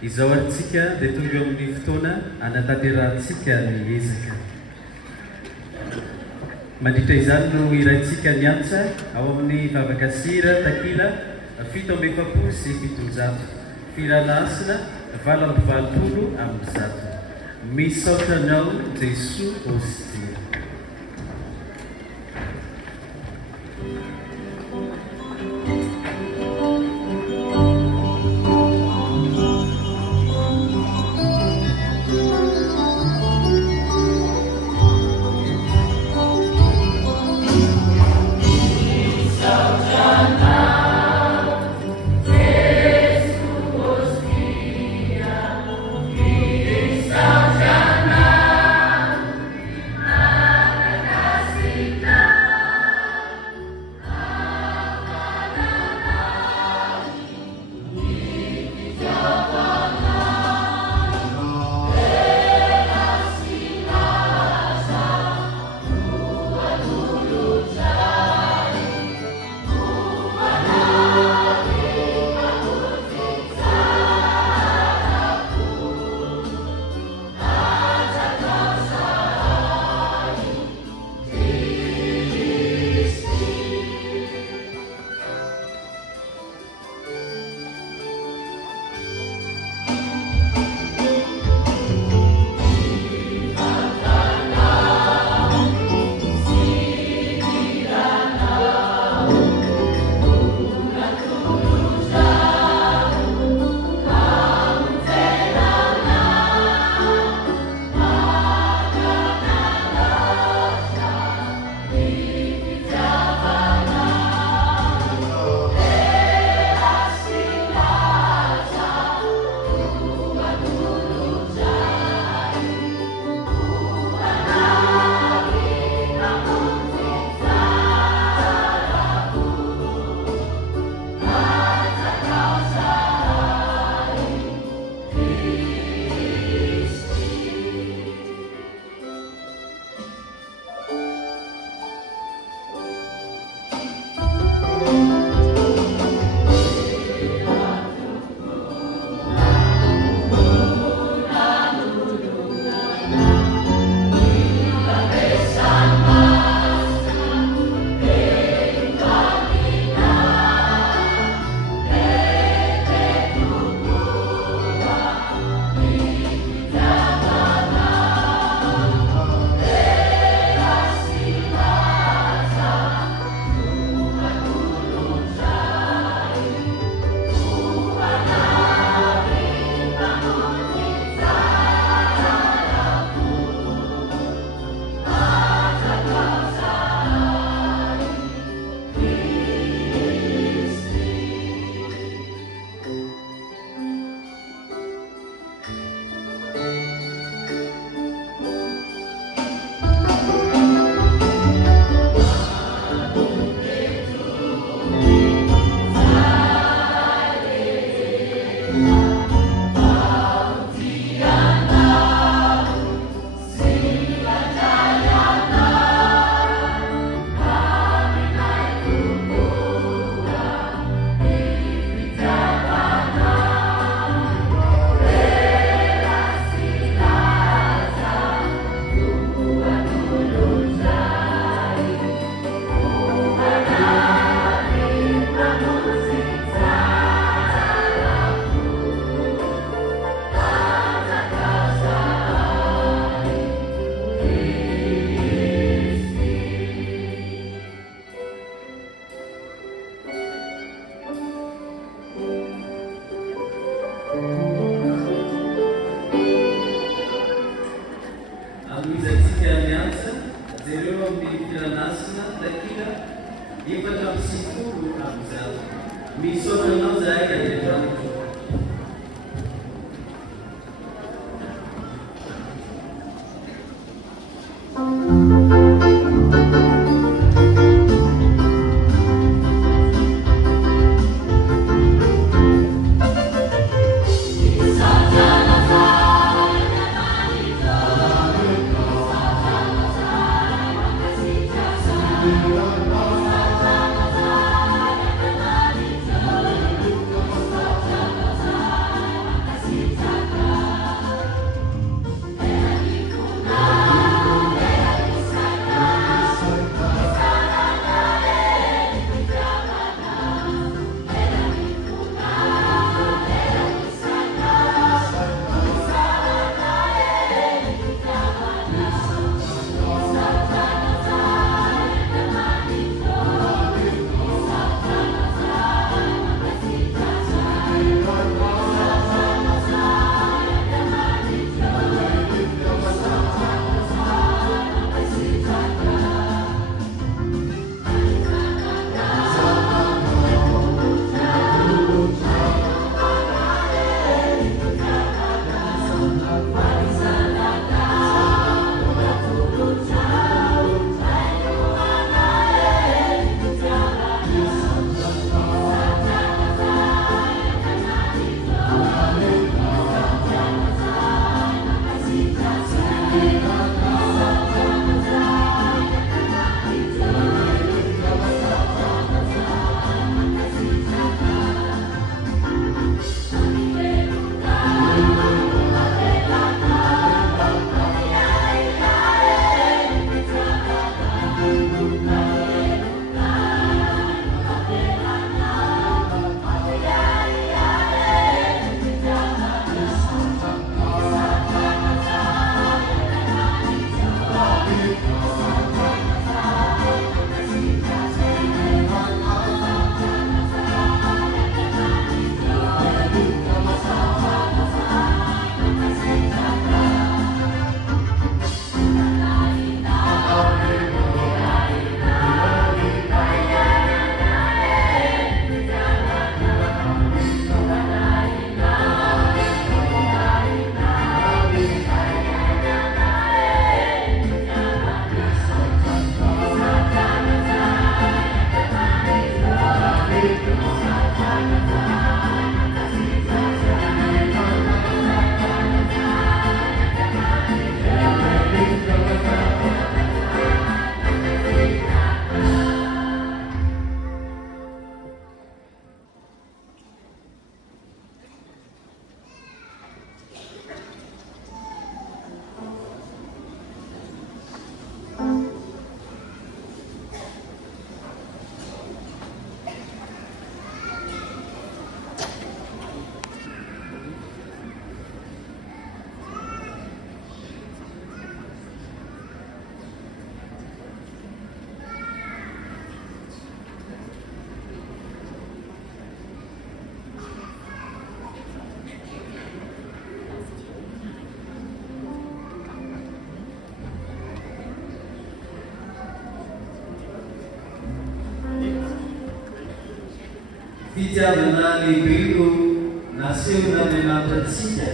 Izao antsika dia tonga eo amin'ny fotoana anatanterantsika ny ezaka. Mandritra izany no iraintsika ny antsa ao amin'ny vavaka sira takila 7 sy 700 firanasina 8 amin'ny 100 misaotranao Jesosy Ostia. Saudade Fitiavana lehibe naseho namenatratsika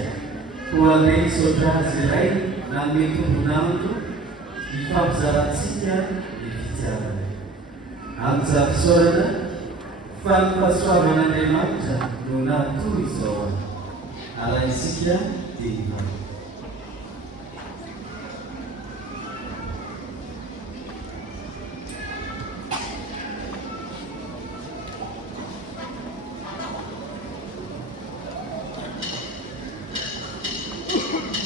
ho aneny sotrazy iray na metombonandro ifampizarantsika ny fitiavana. Amin'izao fa ny fahasoavan'Andriamanitra no natoy izao alaisika dia Thank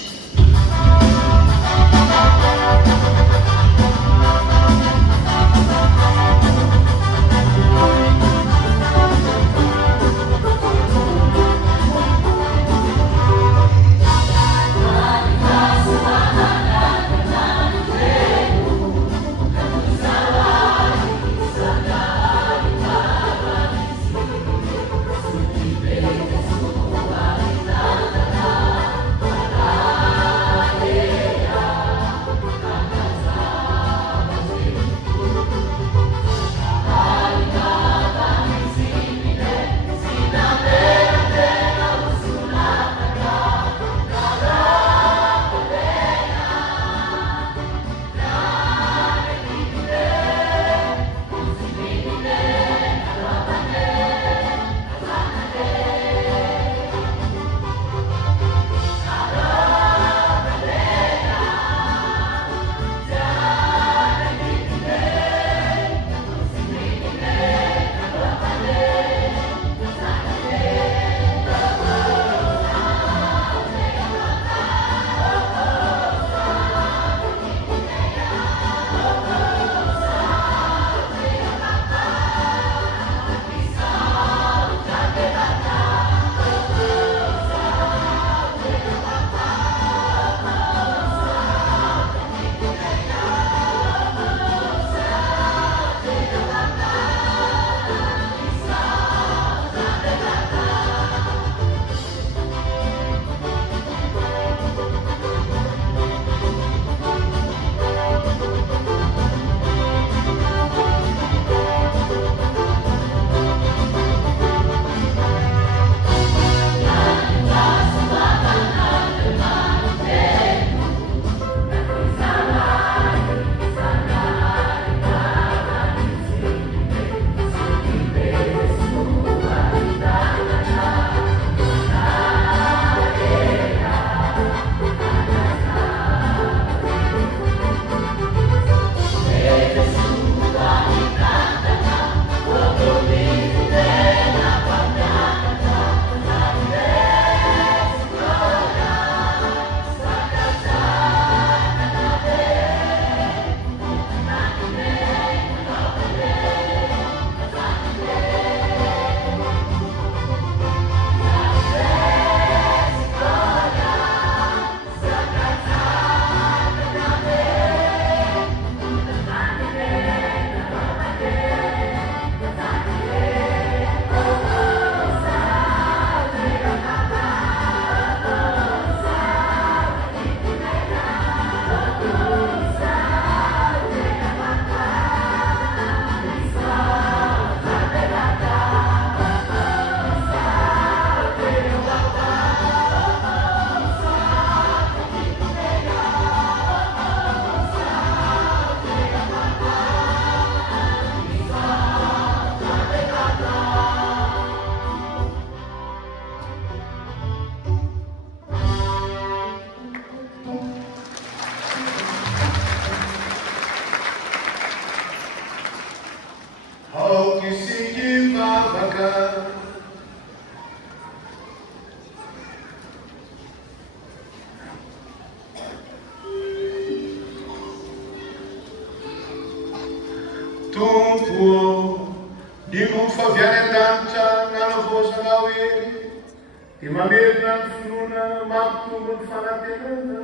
dia mamerina ny finoana mampitombo ny fanantenana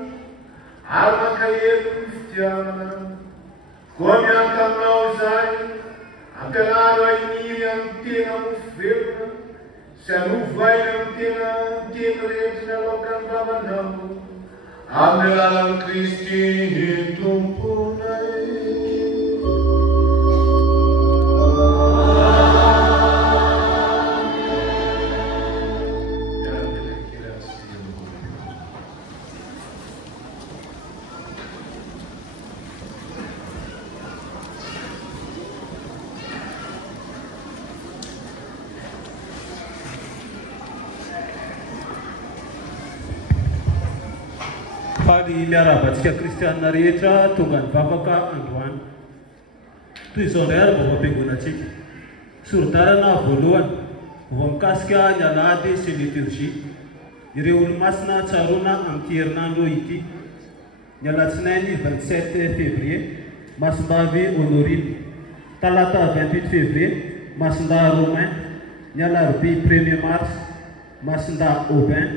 ary mankahelo ny fitiavana. Koa miaraka aminao izay ampianaro ahiniry amin'ny tena mofo velona sy anovaina amin'ny tena teny rehetra ny aloka ny vavanao amin'ny alalan'i Kristy tomponay. Faly miarabantsika kristianina rehetra tonga ny vavaka androany. Toy izao indray ary vao fampiangonantsika. Sorodarana voalohany vao mikasika ny alahady sy liturgia. Ireo olo-masina tsaroana amin'ity herinandro ity. Ny alatsinainy 27 février Masimbavy Honorine. Talata 28 février Masinda Romain. Ny alarobia 1er mars Masinda Aubin.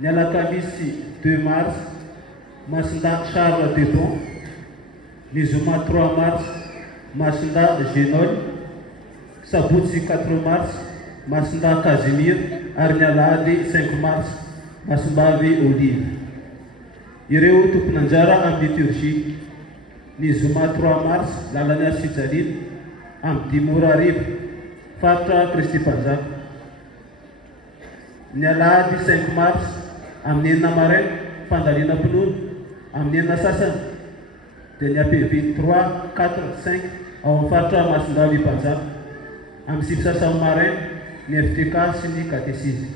Ny alakamisy 2 mars Masinda Charles Debon. Ny zoma 3 mars Masinda Génol. Sabotsy 4 mars Masinda Casimir. Ary ny alahady 5 mars Masimbavy Olive. Ireo tompon'anjara amin'ny liturgia. Ny zoma 3 mars lalany Arsijalina amin'ny 10 mora ariva faritra Kristy Mpanjaka. Ny alahady 5 mars amin'ny 9 maraina fandaliana mpinono amin'ny 9 sasany dia ny APV 3, 4, 5 ao amin'ny faritra Masindavy Mpanjaka. Amin'ny 6 sasany maraina ny FTK sy ny katesisme.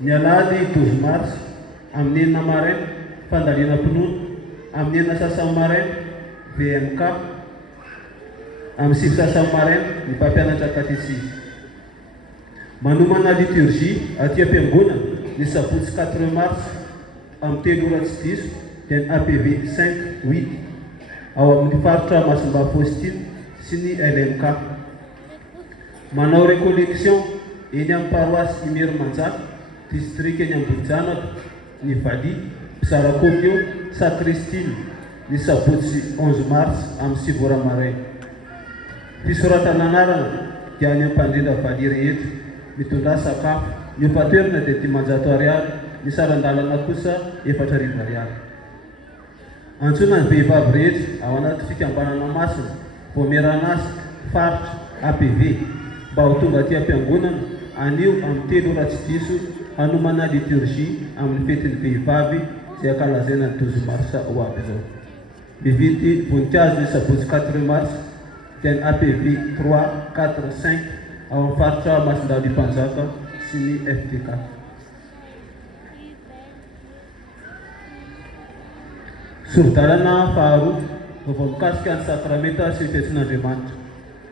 Ny alahady 12 mars amin'ny 9 maraina fandaliana mpinono amin'ny 9 sasany maraina VMK. Amin'ny 6 sasany maraina ny mpampianatra katesisme. Manomana liturgia aty am-piangonana ny sabotsy 4 mars amin'ny 3 ora tsy diso dia ny APV 5, 8 ao amin'ny faritra Masimba Faustine sy ny LMK. Manao récollection eny amin'ny paroasy Imery Manjaka, district eny Ambohijanaka, ny Valy, Mpizarakomio, Sakristine ny sabotsy 11 mars amin'ny 7 ora maraina. Fisoratana anarana dia any am-pandrindra Valy rehetra mitondra sakafo. Ny opaterina dia 500 ariary, ny sarandalana kosa 400 ariary. Antsona ny vehivavy rehetra ao anaty fikambanana masina Voameranasy faritra APV mba ho tonga aty am-piangonana anio amin'ny 3 ora tsy diso hanomana liturgia amin'ny fetin'ny vehivavy izay ankalazaina ny 12 mars ho avy izao. Mividy voninkazo ny sabotsy 4 mars dia ny APV 3, 4, 5 ao amin'ny faritra Masindavy Mpanjaka sy ny FTK. Sorodalana faharoa vao mikasika ny sakramenta sy ny fiantsoan'Andriamanitra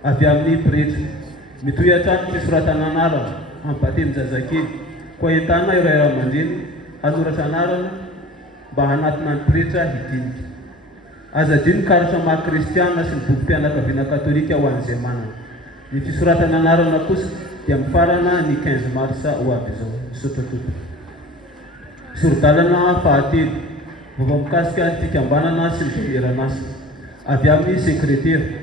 avy amin'ny pretra. Mitohy hatrany ny fisoratana anarana amin'ny batemy zazakely. Koa entana ireo ray aman-dreny hanoratra anarana mba hanatina ny pretra hidinika. Aza dino karatra maha-kristiana sy ny boky mpianakaviana katolika ho an'izay manana. Ny fisoratana anarana kosa dia mifarana ny 15 mars ho avy izao. Misaotra tompo. Sorodalana fahatelo vao mikasika ny fikambanana sy ny fiveran'asa avy amin'ny sekretera.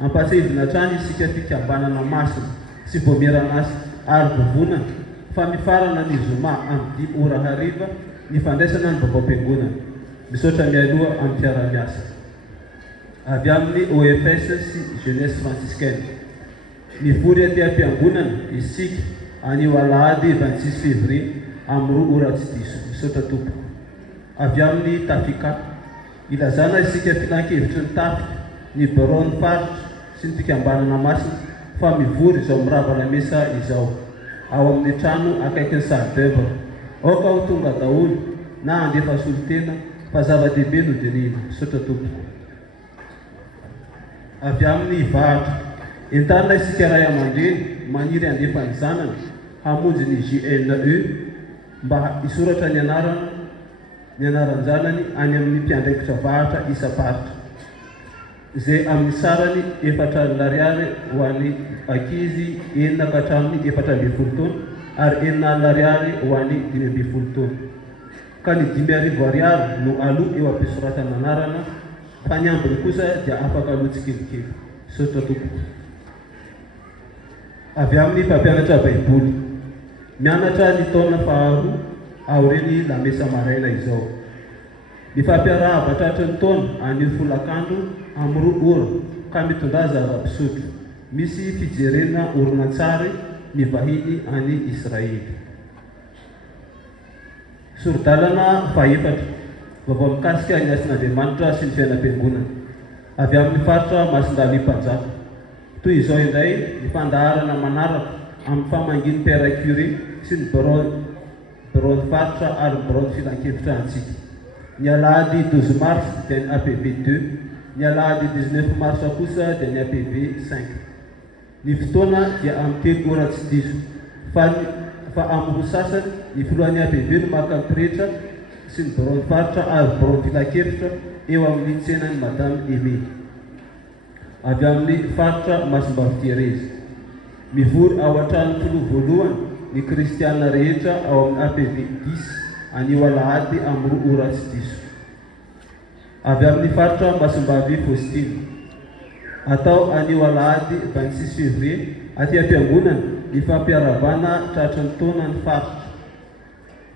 Ampasevina hatrany isika fikambanana masina sy voameran'asa ary vovonana fa mifarana ny zoma amin'ny 10 ora hariva ny fandraisana ny vavao-piangonana. Misaotra mialoha amin'ny fiara-miasa. Avy amin'ny OFS sy Jeunesse Franciscaine. Mivory aty am-piangonana isika anio alahady 26 février amin'ny 2 ora tsy diso. Misaotra tompo. Avy amin'ny Tafika ilazana isika filan-kevitry ny Tafika ny baron'ny faritra sy ny fikambanana masina fa mivory izao mirava lamesa izao ao amin'ny trano akaikin'ny salle d'œuvre. Aoka ho tonga daholo na andefa solotena fa zava-dehibe no dinina. Misaotra tompo. Avy amin'ny Vahatra entarina isika ray aman-dreny maniry andefa ny zanany hamonjy ny JNE mba isoratra ny anarana ny anaran-janany any amin'ny mpiandraikitra Vahatra isa-paritra izay amin'ny sarany 4,000 ariary ho an'ny ankizy 9 ka hatramin'ny 14 taona ary 9 ariary ho an'ny 5 taona. Ka ny 5 ariary no aloha eo ampisoratana anarana, fa ny ambiny kosa dia afaka aloha tsikelikely. Sotra tompoko. Avy amin'ny mpampianatra baiboly, mianatra ny taona faharoa ao reny lamesa maraina izao. Ny fampiarahana tratry ny taona anio folakandro amin'ny 2 ora ka mitondra zava-pisotro. Misy fijerena orinantsary ny vahiny any Israely. Sorodalana faefatra, vaovao mikasika ny asin'Andriamanitra sy ny fiainam-piangonana. Avy amin'ny faritra Masindaly Mpanjaka. Toy izao indray ny fandaharana manaraka amin'ny famanginy Père Curie sy ny baron faritra ary ny baron filan-kevitra antsika. Ny alahady 12 mars dia ny APV 2, ny alahady 19 mars kosa dia ny APV 5. Ny fotoana dia amin'ny 3 ora tsy diso, fa amin'ny sasany ny filohan'ny APV no maka ny pretra sy ny baron faritra ary baron filan-kevitra eo amin'ny tsenan'ny Madame Aimé. Avy amin'ny faritra Masimbavy Thérèse, mivory ao an-tranony filoha voalohany ny kristiana rehetra ao amin'ny APV 10 anio alahady amin'ny 2 ora tsy diso. Avy amin'ny faritra Masimbavy Faustine, atao anio alahady 26 février aty am-piangonana ny fampiaravana tratry ny taona ny faritra.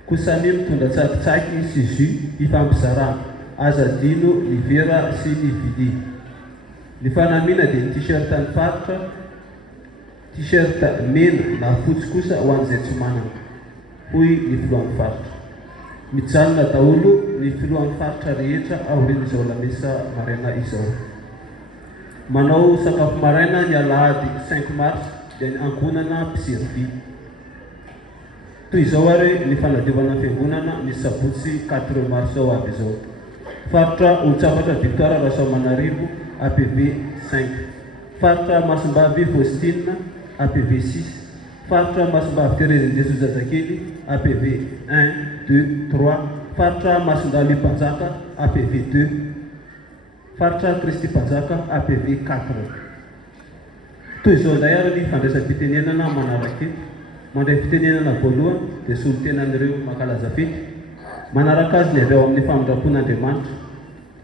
Kosamy mitondra tsakitsaky sy jus hifampizarana, azadino ny vera sy ny vidi. Ny fanamiana dia ny t-shirt ny faritra, t-shirt mena na fotsy kosa ho an'izay tsy manana, hoy ny filohan'ny faritra. Mijanona daholo ny filohan'ny faritra rehetra aorian'izao lamesa maraina izao. Manao sakafo maraina ny alahady 5 mars dia ny ankonana mpiservy. Toy izao ary ny fanadiovana fiangonana ny sabotsy 4 mars ao aby izao. Faritra Olontsafatra Victoire Rasoamanarivo APV 5, faritra Masimbavy Faustine APV 6, faritra Masimbavy Thérèse Jesoa Zazakely APV 1, 2, 3, faritra Masindaly Mpanjaka APV 2, faritra Kristy Mpanjaka APV 4. Toy izao indray ary ny fandraisam-pitenenana manaraka eto. Mandray fitenenana voalohany dia solon-tenan'ireo mankalaza fety. Manaraka azy ny avy ao amin'ny famindrapon'Andriamanitra.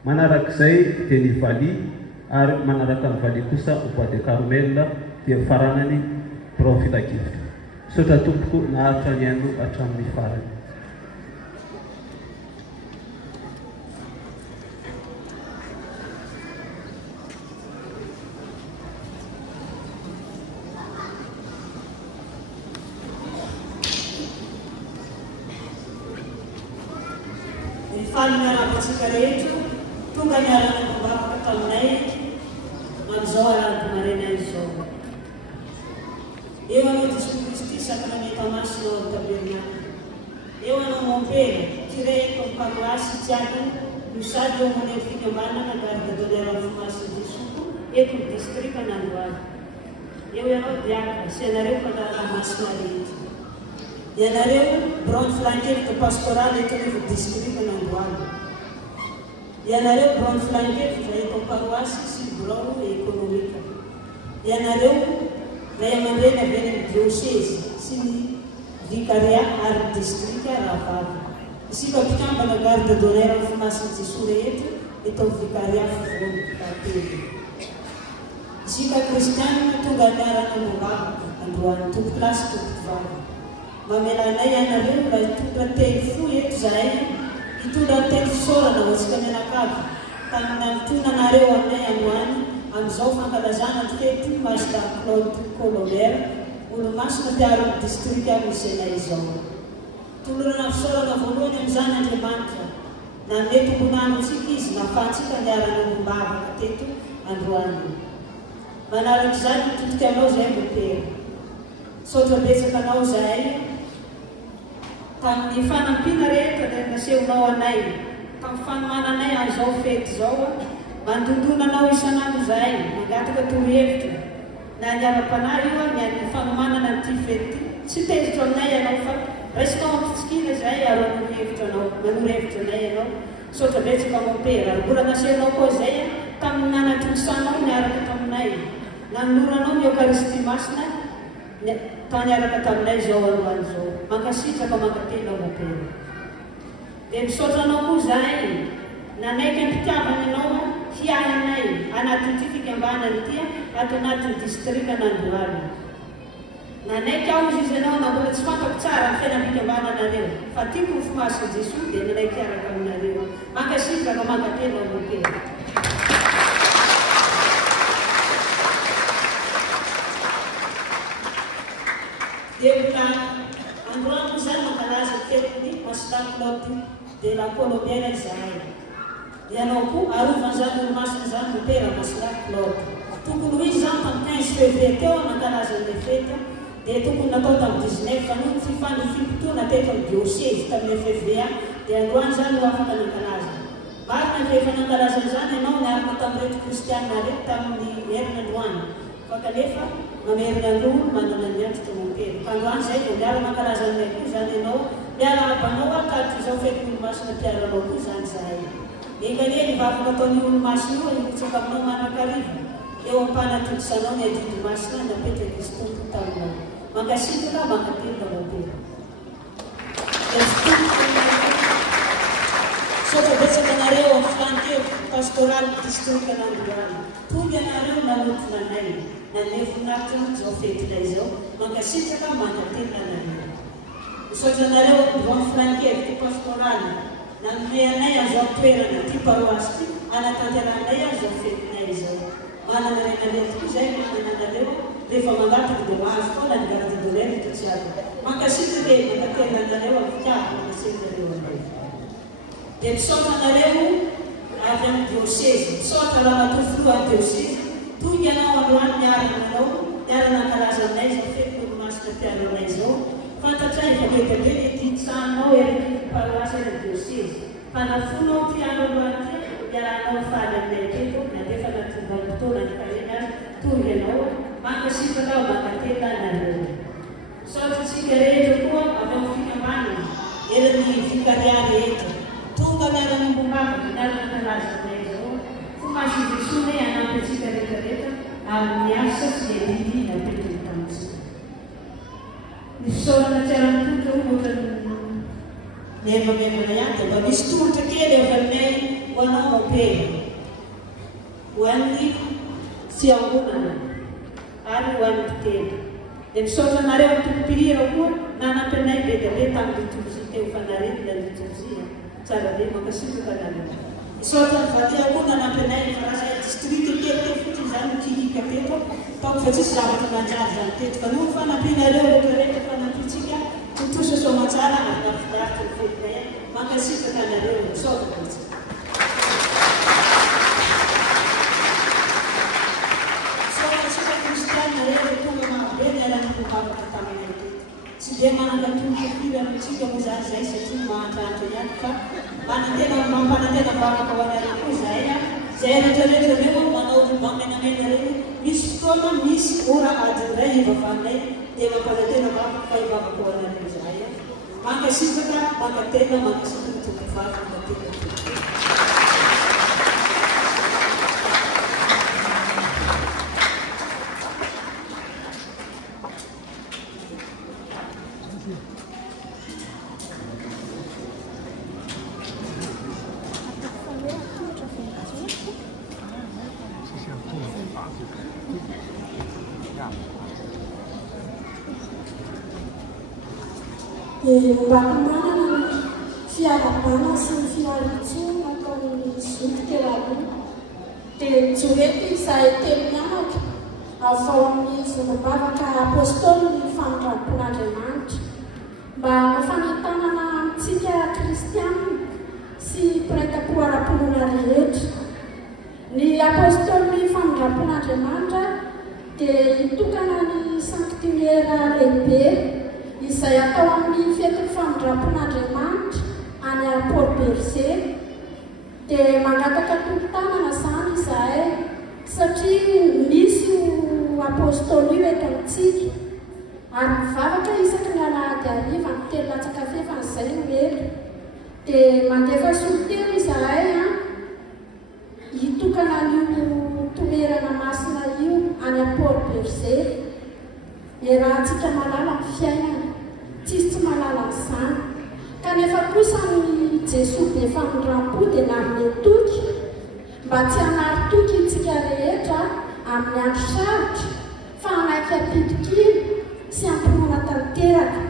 Manarak'izay dia ny valia, ary manaraka ny valia kosa ho Bois de Carmel dia faranany baron filan-kevitra. Sotra tompoko naharitra ny aino hatramin'ny farany. Miaramatsika rehetra tonga niarana mivavaka taminay amin'izao alahady maraina izao. Eo anao Jesosy Kristy sakramenta masina ao tabernacle. Eo anao Montpellier, tiré comme paroisse Tiagny, no sady eo amin'ny fikambanana garde d'honneur amin'ny fomasiny Jesosy eto ny district Andohalo. Eo ianao diacre, sy ianareo fandarana masina rehetra. Ianareo baron filan-kevitra pastoral eto ny district Andohalo. Ianareo baron filan-kevitra eto paroisse sy baron économique. Ianareo ray aman-dreny avy any amin'ny diocèse sy ny vicariat ary district Rahavavy. Isika mpikambana garde d'honneur amin'ny fomasiny Jesosy rehetra eto vicariat fovoany Tately. Isika kristianina tonga niarana mivavaka androany tompo lasy tompo vavy. Mamelanay ianareo mba hitondra telo fo eto zahay, hitondra telo fisaorana ho antsika mianakavy tamina nitonanareo aminay androany amin'izao fankalazana ny fety Masina Claude Colomère, olo-masina mpiaro ny district amin'izay izao. Tolorana fisaorana voalohany amin'izany Andriamanitra, na mety mbonano antsika izy nahafahantsika niarana mivavaka teto androany. Manarak'izany mitodika anao zahay Beopera. Sotra betsaka anao zahay tamin'ny fanampiana rehetra dia nasehonao anay, tamin'ny fanomananay an'izao fety izao, mandondona anao isan'andro zahay, mangataka torohevitra. Na niara-panahy io ny an'ny fanomanana n'ity fety, tsy tezitra aminay ianao fa raisinao ampitsikina zahay ary manoro-hevitra anay ianao. Sotra betsaka Montpellier, ary mbola nasehonao koa zay tamin'ny nanatolosanao niaraka taminay. Nanoloranao ny Eucharistie masina taniaraka taminay zao alohan zao mankasitraka mankatelo mapela dia misaotra anao koa zahay nanaiky ampitiavana ianao hiahinay anatin'ity fikambanana ity ato anatin'ny distrika Nandohalo nanaiky aho izy ianao na mbola tsy fantako tsara ny fiainam-pikambananareo fa tiako ny fomasiny Jesosy dia nanaiky araka aminareo mankasitraka mankatelo mapela dia mbola androany moa zany mankalaza fetiny Masindahy de la colombienne izahay ianao koa arovan'izany olo-masina zany mopera Masindahy Claude tokony ho izy zany tamin'ny 15 février teo nankalaza an'ilay fety dia tokony natao tamin'ny 19 fa noho fifandifim-potoana teto amin'ny diocèse tamin'ny février dia androany zany ho afaka nankalaza marina rehefa nankalaza zany ianao niaraka tamin'ireto kristianina reto tamin'ny herina androany fa kanefa mamerina androany manana ny antitra mopera ka androany zay dia miara nankalaza aminay koa zany ianao miara abanao akaty izao fety olo-masina mpiaranao koa zany zahay ekanie nivavaka ataon'ny olo-masina io nikotsaka aminao manakariva eo ampanatodisanao ny adidy-masina napetraka izy tompo taminao mankasitraka mankatelo mopera sotra betsaka anareo amin'ny flanqueur pastoral district Nandohalo tonga anareo nanotona anay nanevonaritra zao fetinay zao mankasitraka mankatelo anareo misaotra anareo amin'ny flanqueur ty pastoral nanome anay azao toerana ty paroasy ty anatanteranay azao fetinay zao manana renalety koa zay mananareo rehefa mangataka dia mahazo foana ny garde de l'État tsy aby mankasitraka mankatelo anareo amin'ny fitiava mankasitrareo anay dia misaotra anareo avy amin'ny diocèse misaotra raha matofoloa diocèse tonga ianao androany miarana anao miarana ankalaza aminay zao fety olo-masina mpiaranay zao fantatray efa bebe ditsanao ereky paroasy ny diocèse fanafonao ty andro aloany ty miaranao faly aminay teto nandefa natombanimpotoana ny karena azy tonga ianao mankasitraka mankatelo anareo misaotra tsika rehetra koa avy amin'ny fikambanana eran'ny vikaria rehetra tonga miarana mbombavaka miarana ankalaza aminay zao fomasy Jesosy anampy atsika rehetrarehetra amin'ny asa sy edidy napetraka tamintsika misaorana tsiaran'totra ohatra miaimamiaimana ihany dia mba misy torotra kely avy aminay ho anao mopera ho an'ny fiangonana ary ho an'ny mpiteny dia misaotra anareo ny tompom-pihira koa nanampy anay be dia be tamin'ny liturgie teo fanaredina liturgie tsara be mankasitraka anareo misaotra ny valia koa nanampy anay karazay district kely teo fotsiny zany mikihika teto taoko fa tsisy zavatra manjary zany teto fa noho fanampinareo rehetrarehetra fanampitsika totosa somatsara ary nafidaritra ny fetinay mankasitraka anareo misaotra betsaka misaotra kristianina rehetra tonga marobe miarana mivavaka taminay teto tsy dia manana tombofiry amintsika moa zany zay satria mahantratra ihany fa manantena mampanantena vavaka ho anareo koa zahay zay rehetrarehetra reo manao mamenamena reo misy fotoana misy ora adiny ray hivavanay dia mampanantena vavaka fa hivavaka ho anareo zahay mankasitraka mankatena mankasitraka tombovavaka mankatena mba manana fiarabana sy ny fiaritsoa nataon'ny zoky teo aloha dia joety izahay telo mianatra avao amin'ny vonim-bavaka apôstôly ny famindrampon'Andriamanitra mba mafanentanana amintsika kristianina sy mpiray-tampo ara-pinoana rehetra ny apôstôly ny famindrampon'Andriamanitra dia hitokana ny sanctuaire lehibe izay atao amin'ny fetiny famindrampon'Andriamanitra any a Paul Berger dia mangataka tolo-tanana zany izahay satria misy apôstôly io eto amintsika ary mivavaka isaky ny alahady hariva ny telo latsaka fefany izay no eto dia mandefa solitelo izahay hitokana an'io toerana masina io any a Paul Berger Iarahantsika malala ny fiainana, tsisy tsy malala izany. Kanefa kosa ny Jesosy be famindraam-po dia nanome toky mba tsy hanary toky itsika rehetra amin'ny andro sarotra fa hanaiky ampitokiny sy amponona tanteraka.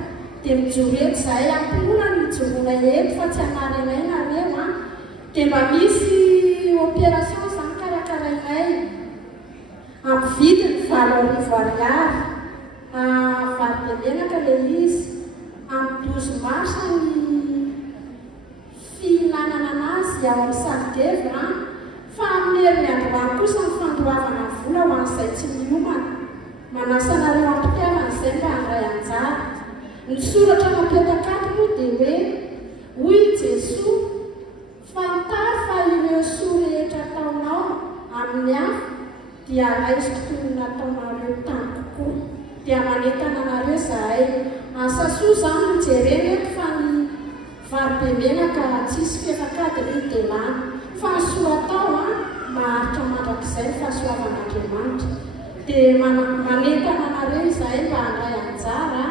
Dia mijoro eto izahay amponona ny mijoroana eto fa tsy hanary anay nareo dia mba misy opération izany karakarainay amin'ny vidiny 7,000 ariary. Vary menaka le izy amin'ny 12 marsa ny fihinanana anazy ao amin'ny Saridevra fa amin'ny herin'ny androany kosa ny fandoavana vola ho an'izay tsy miomana. Manasa anareo ampitiavana izay mba handray anjara. Ny soratra mapetaka ato moa dia hoe hoy Jesosy fantary fa ireo soa rehetra ataonao amin'ny hafa dia raisiko toy ny nataonareo tany kokoa. Dia manentana anareo izahay. Asa soa izany no jerena eto fa ny vary be menaka tsisy fefakadiny dia lany. Fa ny soa atao maharitra mandrakizay fahasoavan'Andriamanitra. Dia manentana anareo izahay mba handray anjara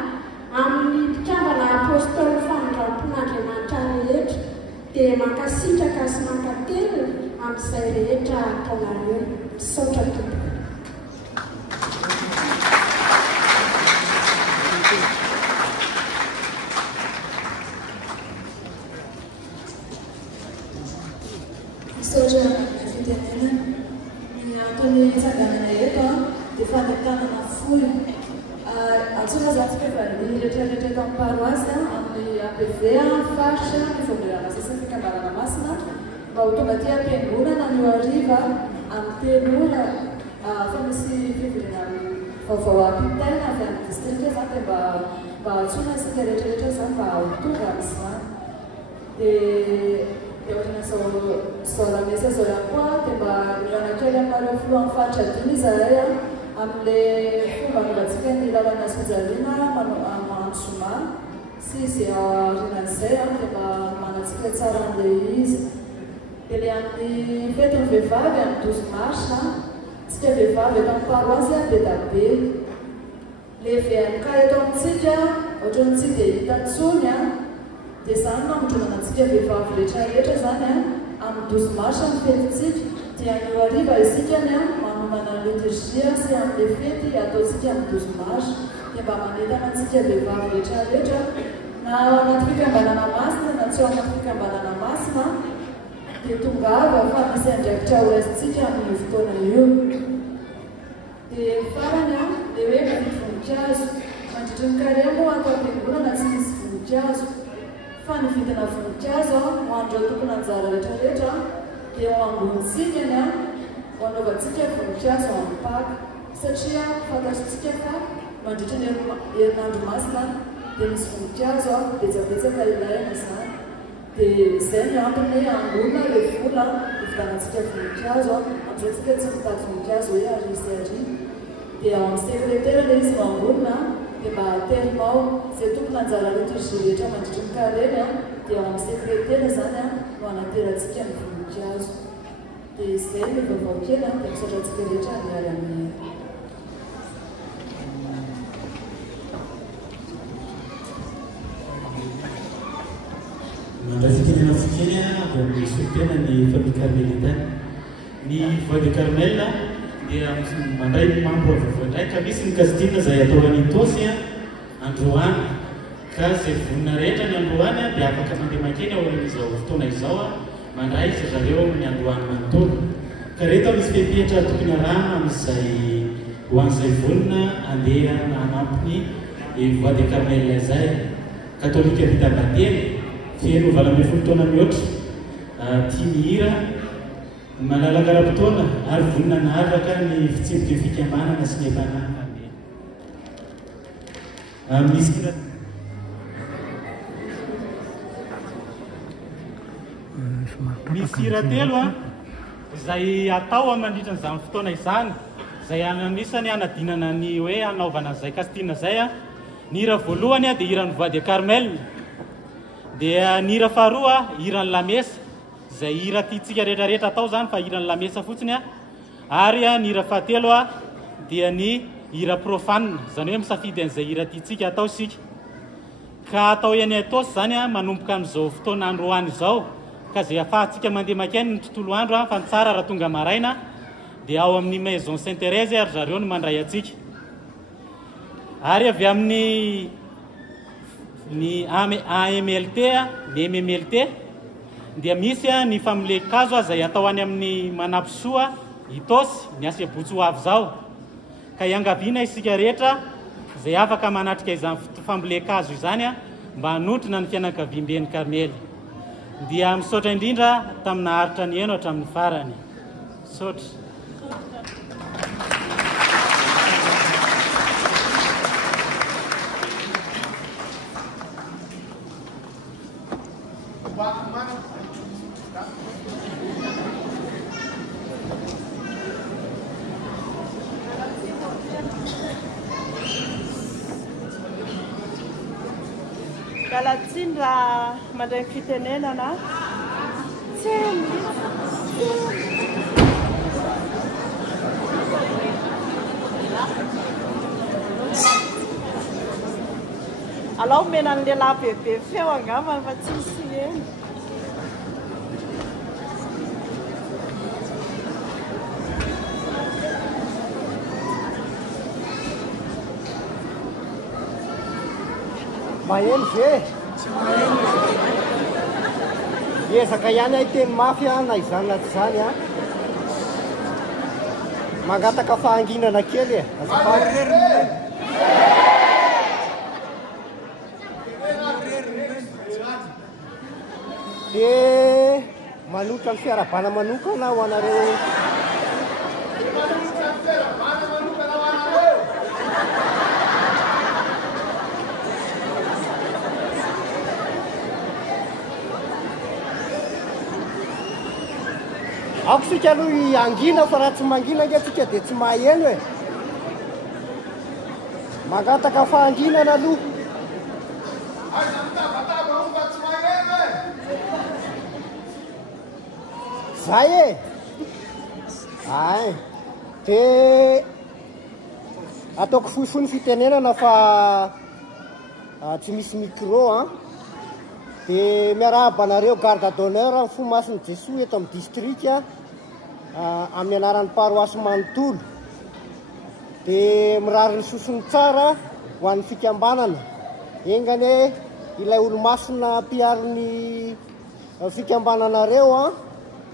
amin'ny mpikambana apôstôly famindram-pon'Andriamanitra rehetra. Dia mankasitraka sy mankatelina amin'izay rehetra ataonareo. Misaotra tompoko. Misaotra fitenena ny antony itsanganana eto dia fanentanana fohy. Antsoina zantsika fa ny rehetrarehetra eto amin'ny paroasy amin'ny APV faritra ny fambolena sasany fikambanana masina mba ho tonga aty am-piangonana ny hariva amin'ny 3 ora fa misy fivolena vaovao ampitaina avy amin'ny distrika zany dia mba antsoina isika rehetrarehetra zany mba ho tonga amin'izany. Dia ohatrana zao lamesa zao ihany koa dia mba mihaona kely aminareo filohan'ny faritra dimy izahay amin'le fomba novantsika ny lalana sojaliana mahandro zoma sy izay aorinan'izay dia mba manatsika tsara an'ilay izy. Dia le amin'ny fety ny vehivavy amin'ny 12 marsa tsika vehivavy eto amin'ny paroasy be da be. Le VMK eto amintsika ohatrany tsy dia hita ntsony dia izany mamondronana antsika vehivavy rehetrarehetra zany amin'ny 12 marsa ny fetitsika dia ny hariva isika manomana liturgia sy amin'le fety ataontsika amin'ny 12 marsa dia mba manentana antsika vehivavy rehetrarehetra na ao anaty fikambanana masina na tsy ao anaty fikambanana masina dia tongava fa misy andraikitra ho raisitsika amin'ny fotoana io. Dia farany dia hoe mividy voninkazo mandritry ny karea moa atao am-piangonana tsy misy voninkazo fa ny vidina voninkazo ho an'ireo tokony anjara rehetrarehetra dia ho ambonitsika ho anaovantsika voninkazo amin'ny Paka satria fantatritsika fa mandritry ny herinandro masina dia misy voninkazo betsabetsaka ilaina izany. Dia izay ny antony angonina le vola hividanantsika voninkazo amin'izay tsy mitady voninkazo hoe ary. Dia amin'ny sekretera ilay izy mangonina dia mba aterinao izay tokony anjara liturgia rehetra mandritry ny karena dia amin'ny sekretera zany no anaterantsika ny voninkazo. Dia izay ny vaovao kely dia misaotra antsika rehetra miary amin'ny mandray fikenena fikeny avy amin'ny solitena ny famille Carmelita. Ny voix de Carmel dia mandray mambo vovoandraika misy ny kazitina izay atao an'itosy androany ka izay vonina rehetra ny androany dia afaka mandeha makeny ao amin'izao fotoana izao mandray izy zareo ny androany manontolo ka rehefa misy fehipehitra tokony arahana amin'izay ho an'izay vonina andeha hanampiny voix de Carmel izay katolika vita bately feno 20 taona mihoatra tia mihira malalaka ara-potoana ary vonina naharaka ny fitsipika fikambanana sy ny tanàna misy hira telo izay atao mandritra n'izany fotoana izany izay anisany hanadinana ny hoe hanaovana izay kastina izay ny hira voalohany dia hiran'ny voix de Carmel. Dia ny hira faharoa hiran'ny lamesa izay hira tiantsika rehetrarehetra atao zany fa hiran'ny lamesa fotsiny ary ny hira fahatelo dia ny hira profane, zany hoe misafidy an'izay hira tiatsika atao sika. Ka atao ihany atosy zany a manomboka amin'izao fotoana androany izao, ka zay ahafahantsika mandeha makeny ny tontolo andro fa ny tsara raha tonga maraina dia ao amin'ny maison Sainte Thérèse ary zareo no mandray atsika. Ary avy amin'ny ny AMLT ny MMLT dia misy ny famolem-kazo zay atao any amin'ny Manampisoa Itosy ny Asebotsoavy zao. Ka iangaviana isika rehetra zay afaka manatrika izany fambolem-kazo izany mba hanotrina ny fianakaviam-ben'ny Karmely. Dia misaotra indrindra tamina haritra ny eno hatramin'ny farany. Misaotra. Kalatsindra mandray fitenenana alao mena ny lehilahy bebe feo angamba fa tsisy eny. Maheno ve? Ezaka ihany ay teny mafy na izany na tsy izany a. Mangataka fahanginana kely dia manotra ny fiarabana manokana ho anareo. Ako sika aloha angina fa raha tsy mangina nge tsika dia tsy maheno e. Mangataka fahanginana aloha. Zay e. Ay. Dia ataoko fohifohy fitenenana fa tsy misy micro dia miarahaba anareo garde d'honneur ny Fomason'i Jesoa eto amin'ny district amin'ny anaran'ny paroasy Manontolo. Dia mirary ny sosony tsara ho an'ny fikambanana. Engany ilay olo-masina mpiaro ny fikambananareo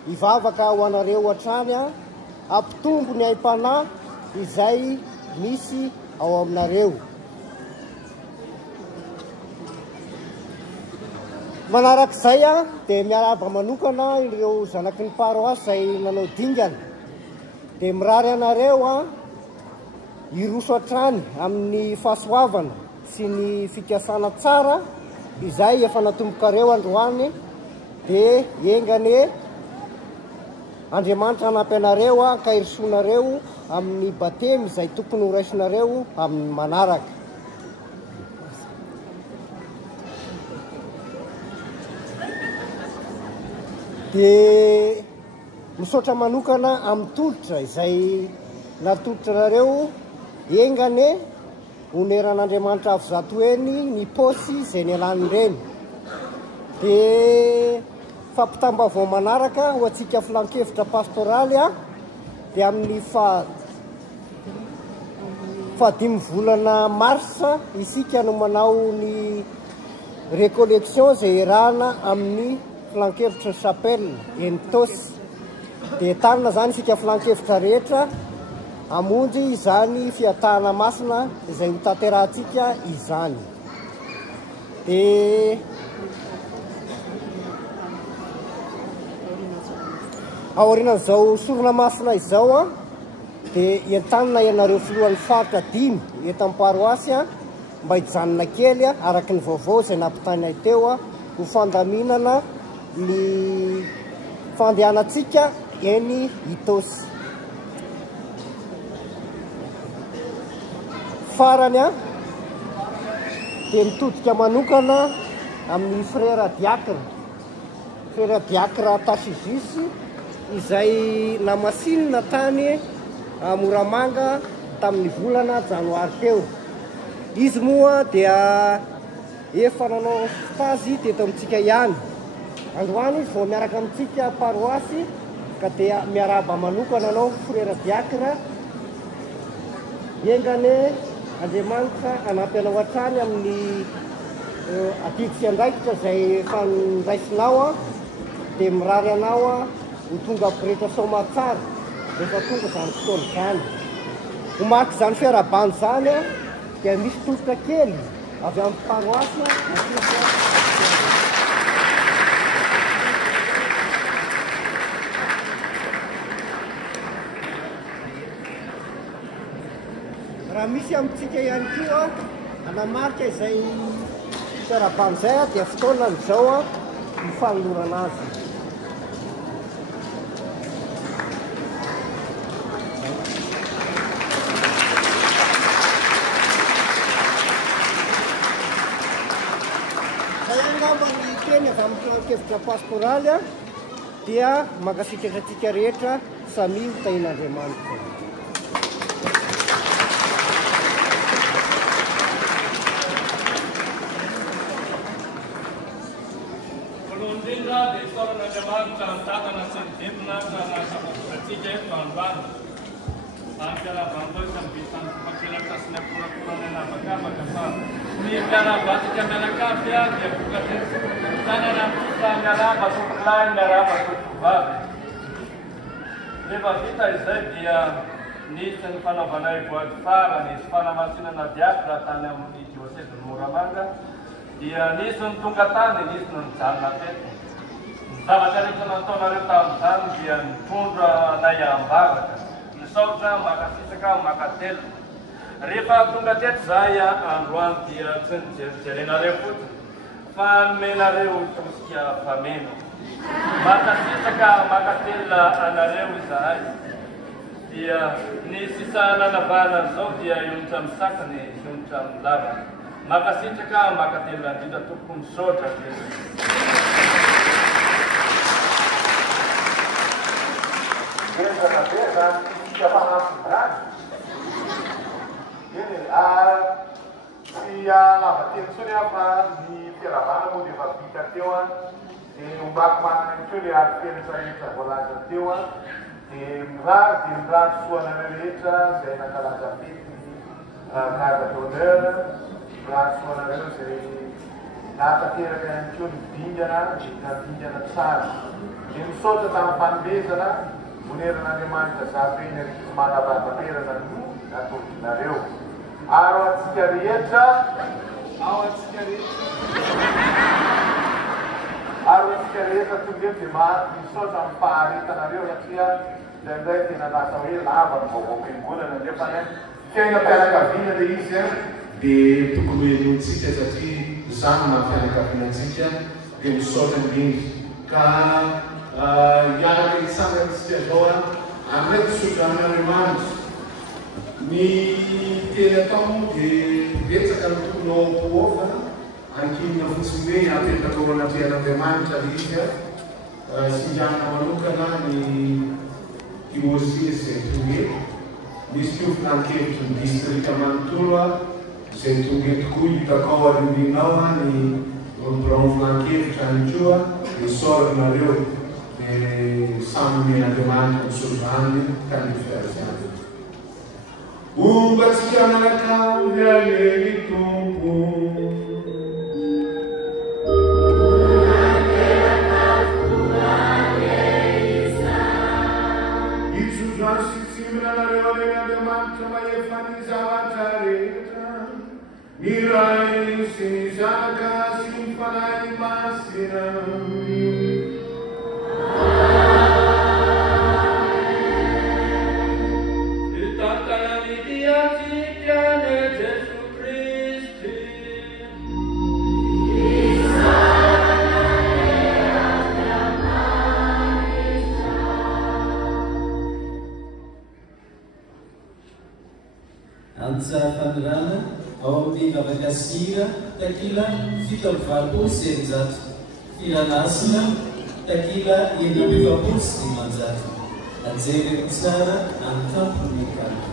hivavaka ho anareo hatrany ampitombo ny aim-panahy izay misy ao aminareo. Manarak'izay dia miarahaba manokana ireo zanaky ny paroasy izay nanao dingana. Dia mirary anareo hiroso hatrany amin'ny fahasoavana sy ny fikasana tsara izay efa natombokareo androany. Dia engany Andriamanitra hanampy anareo ka hirisonareo amin'ny batemy izay tokony ho raisinareo amin'ny manaraka. Dia misaotra manokana amin'ny tolotra izay natolotra nareo engany oneran'Andriamanitra avy zato eny ny paosy izay nialany ireny. Dia fampitambavao manaraka ho antsika filan-kevitra pastoraly dia amin'ny fahadimy volana marsa isika no manao ny récollection izay erahana amin'ny filan-kevitra chapelle eny Tosy. Dia tanana zany isika filan-kevitra rehetra hamonjy izany fiatahana masina izay ho tanterahantsika izany. Dia aorianan'izao sorona masina izao dia entanina ianareo filohan'ny faritra 5 eto amin'ny paroasy mba hijanona kely araky ny vaovao izay nampitanay teo ho fandaminana ny fandehanantsika eny Itosy. Farany dia mitodika manokana amin'ny frère diacre Tassisus izay namasinina tany Moramanga tamin'ny volana janoary teo. Izy moa dia efa nanao stazy teto amintsika ihany. Androany izy vao miaraka amintsika paroasy ka dia miaraba manokana nanao frera diacre. Engane Andriamanitra anampy anao hatrany amin'ny atiky sy andraikitra izay fandraisinao dia mirary anao ho tonga ampirehetra soma tsara rehefa tonga izany fotoana izany. Homaky izany fiarabany izany dia misy tolotra kely avy amin'ny paroasy raha misy amintsika ihany koa anamarika izay fiarabany izay dia fotoana n'izao ny fanolorana azy. Teny avy amin'ny kevitra pastoraly dia mankasitratratsika rehetra samy tain'Andriamanitra. Voalohany indrindra dia isaoran'Andriamanitra ny tatana sy ny dembona ka nasatsika eto ambany. Any fiarabantoka ny vitany mpakelatra sy ny akorakorana anabakabaka fa ny fiarabatsika mianakafy dia vokateso tanana mitosa miaraba tompolahy miaraba tompivavy. Rehefa vita izay dia nisy ny fanaovana ivoady fara nisy fanamasinana diacre tany amin'ny diocèse Moramanga dia nisy ny tonga tany nisy ny nijanona teto. Ny zavatra rehetra nataonareo tamin'izany dia nitondra nay ambaraka. Saotra makasisaka makatelo. Rehefa tonga teto zahay androany dia tsy nijerijerenareo fotsiny fa nomenareo tosika fameno. Makasisaka makatelo anareo izahay. Dia ny sisa nanavahana an'izao dia ionitra misakany ionitra milava. Makasisaka makatelo andrindra tompoko misaotra. Si lavateny tsony fa ny fiaravana moa dia efa vita teo dia ombako manana teo ilay arifenitra rehetra voalaza teo dia mirary soanareo rehetra izay nankalaza fety garde d'honneur mirary soanareo izay nahatanteraka ihany teo ny dingana nadingana tsara dia misaotra tamin'ny fanomezana moneran'Andriamanitra zapeny ariky manavataperana nataonareo. Ao antsika rehetra tonga dia misaotra amin'ny faharitanareo satria indraindray tena lasa hoe lava ny vaovao-piangonana nefa fiainam-pianakaviana ilay izy dia tokony hoe nontsika satria zany na fianakavianantsika dia misaotra indrindra ka iaraka isanganisika zao amin'ilay fisotramin'Andriamanitra ny teny atao moa dia betsaka ny tokony ao am-poafa ankinina fotsiny hoe apetaka ao anatrian'Andriamanitra izy sinjana manokana ny diocèse izay tongeto misy piofina ankevitry ny distrika manontolo izay tongeto koa hitako ao arininao ny branfina ankevitra any koa dia soranareo samy Andriamanitra misozany ka ny fiarzany. Ombatsika mianakavy alely tompo itsozany sy tsimranareo aleny Andriamanitra maefa ny zavatra rehetra ny ray sy ny zanaka sy ny fanahy masina. Antsa fanirana ao amin'ny vavakasira takila fito amby valopolo sy eninjato, filanasina takila enina amby efapolo sy dimanjato. Anjery tsara amin'ny tampony mikalo.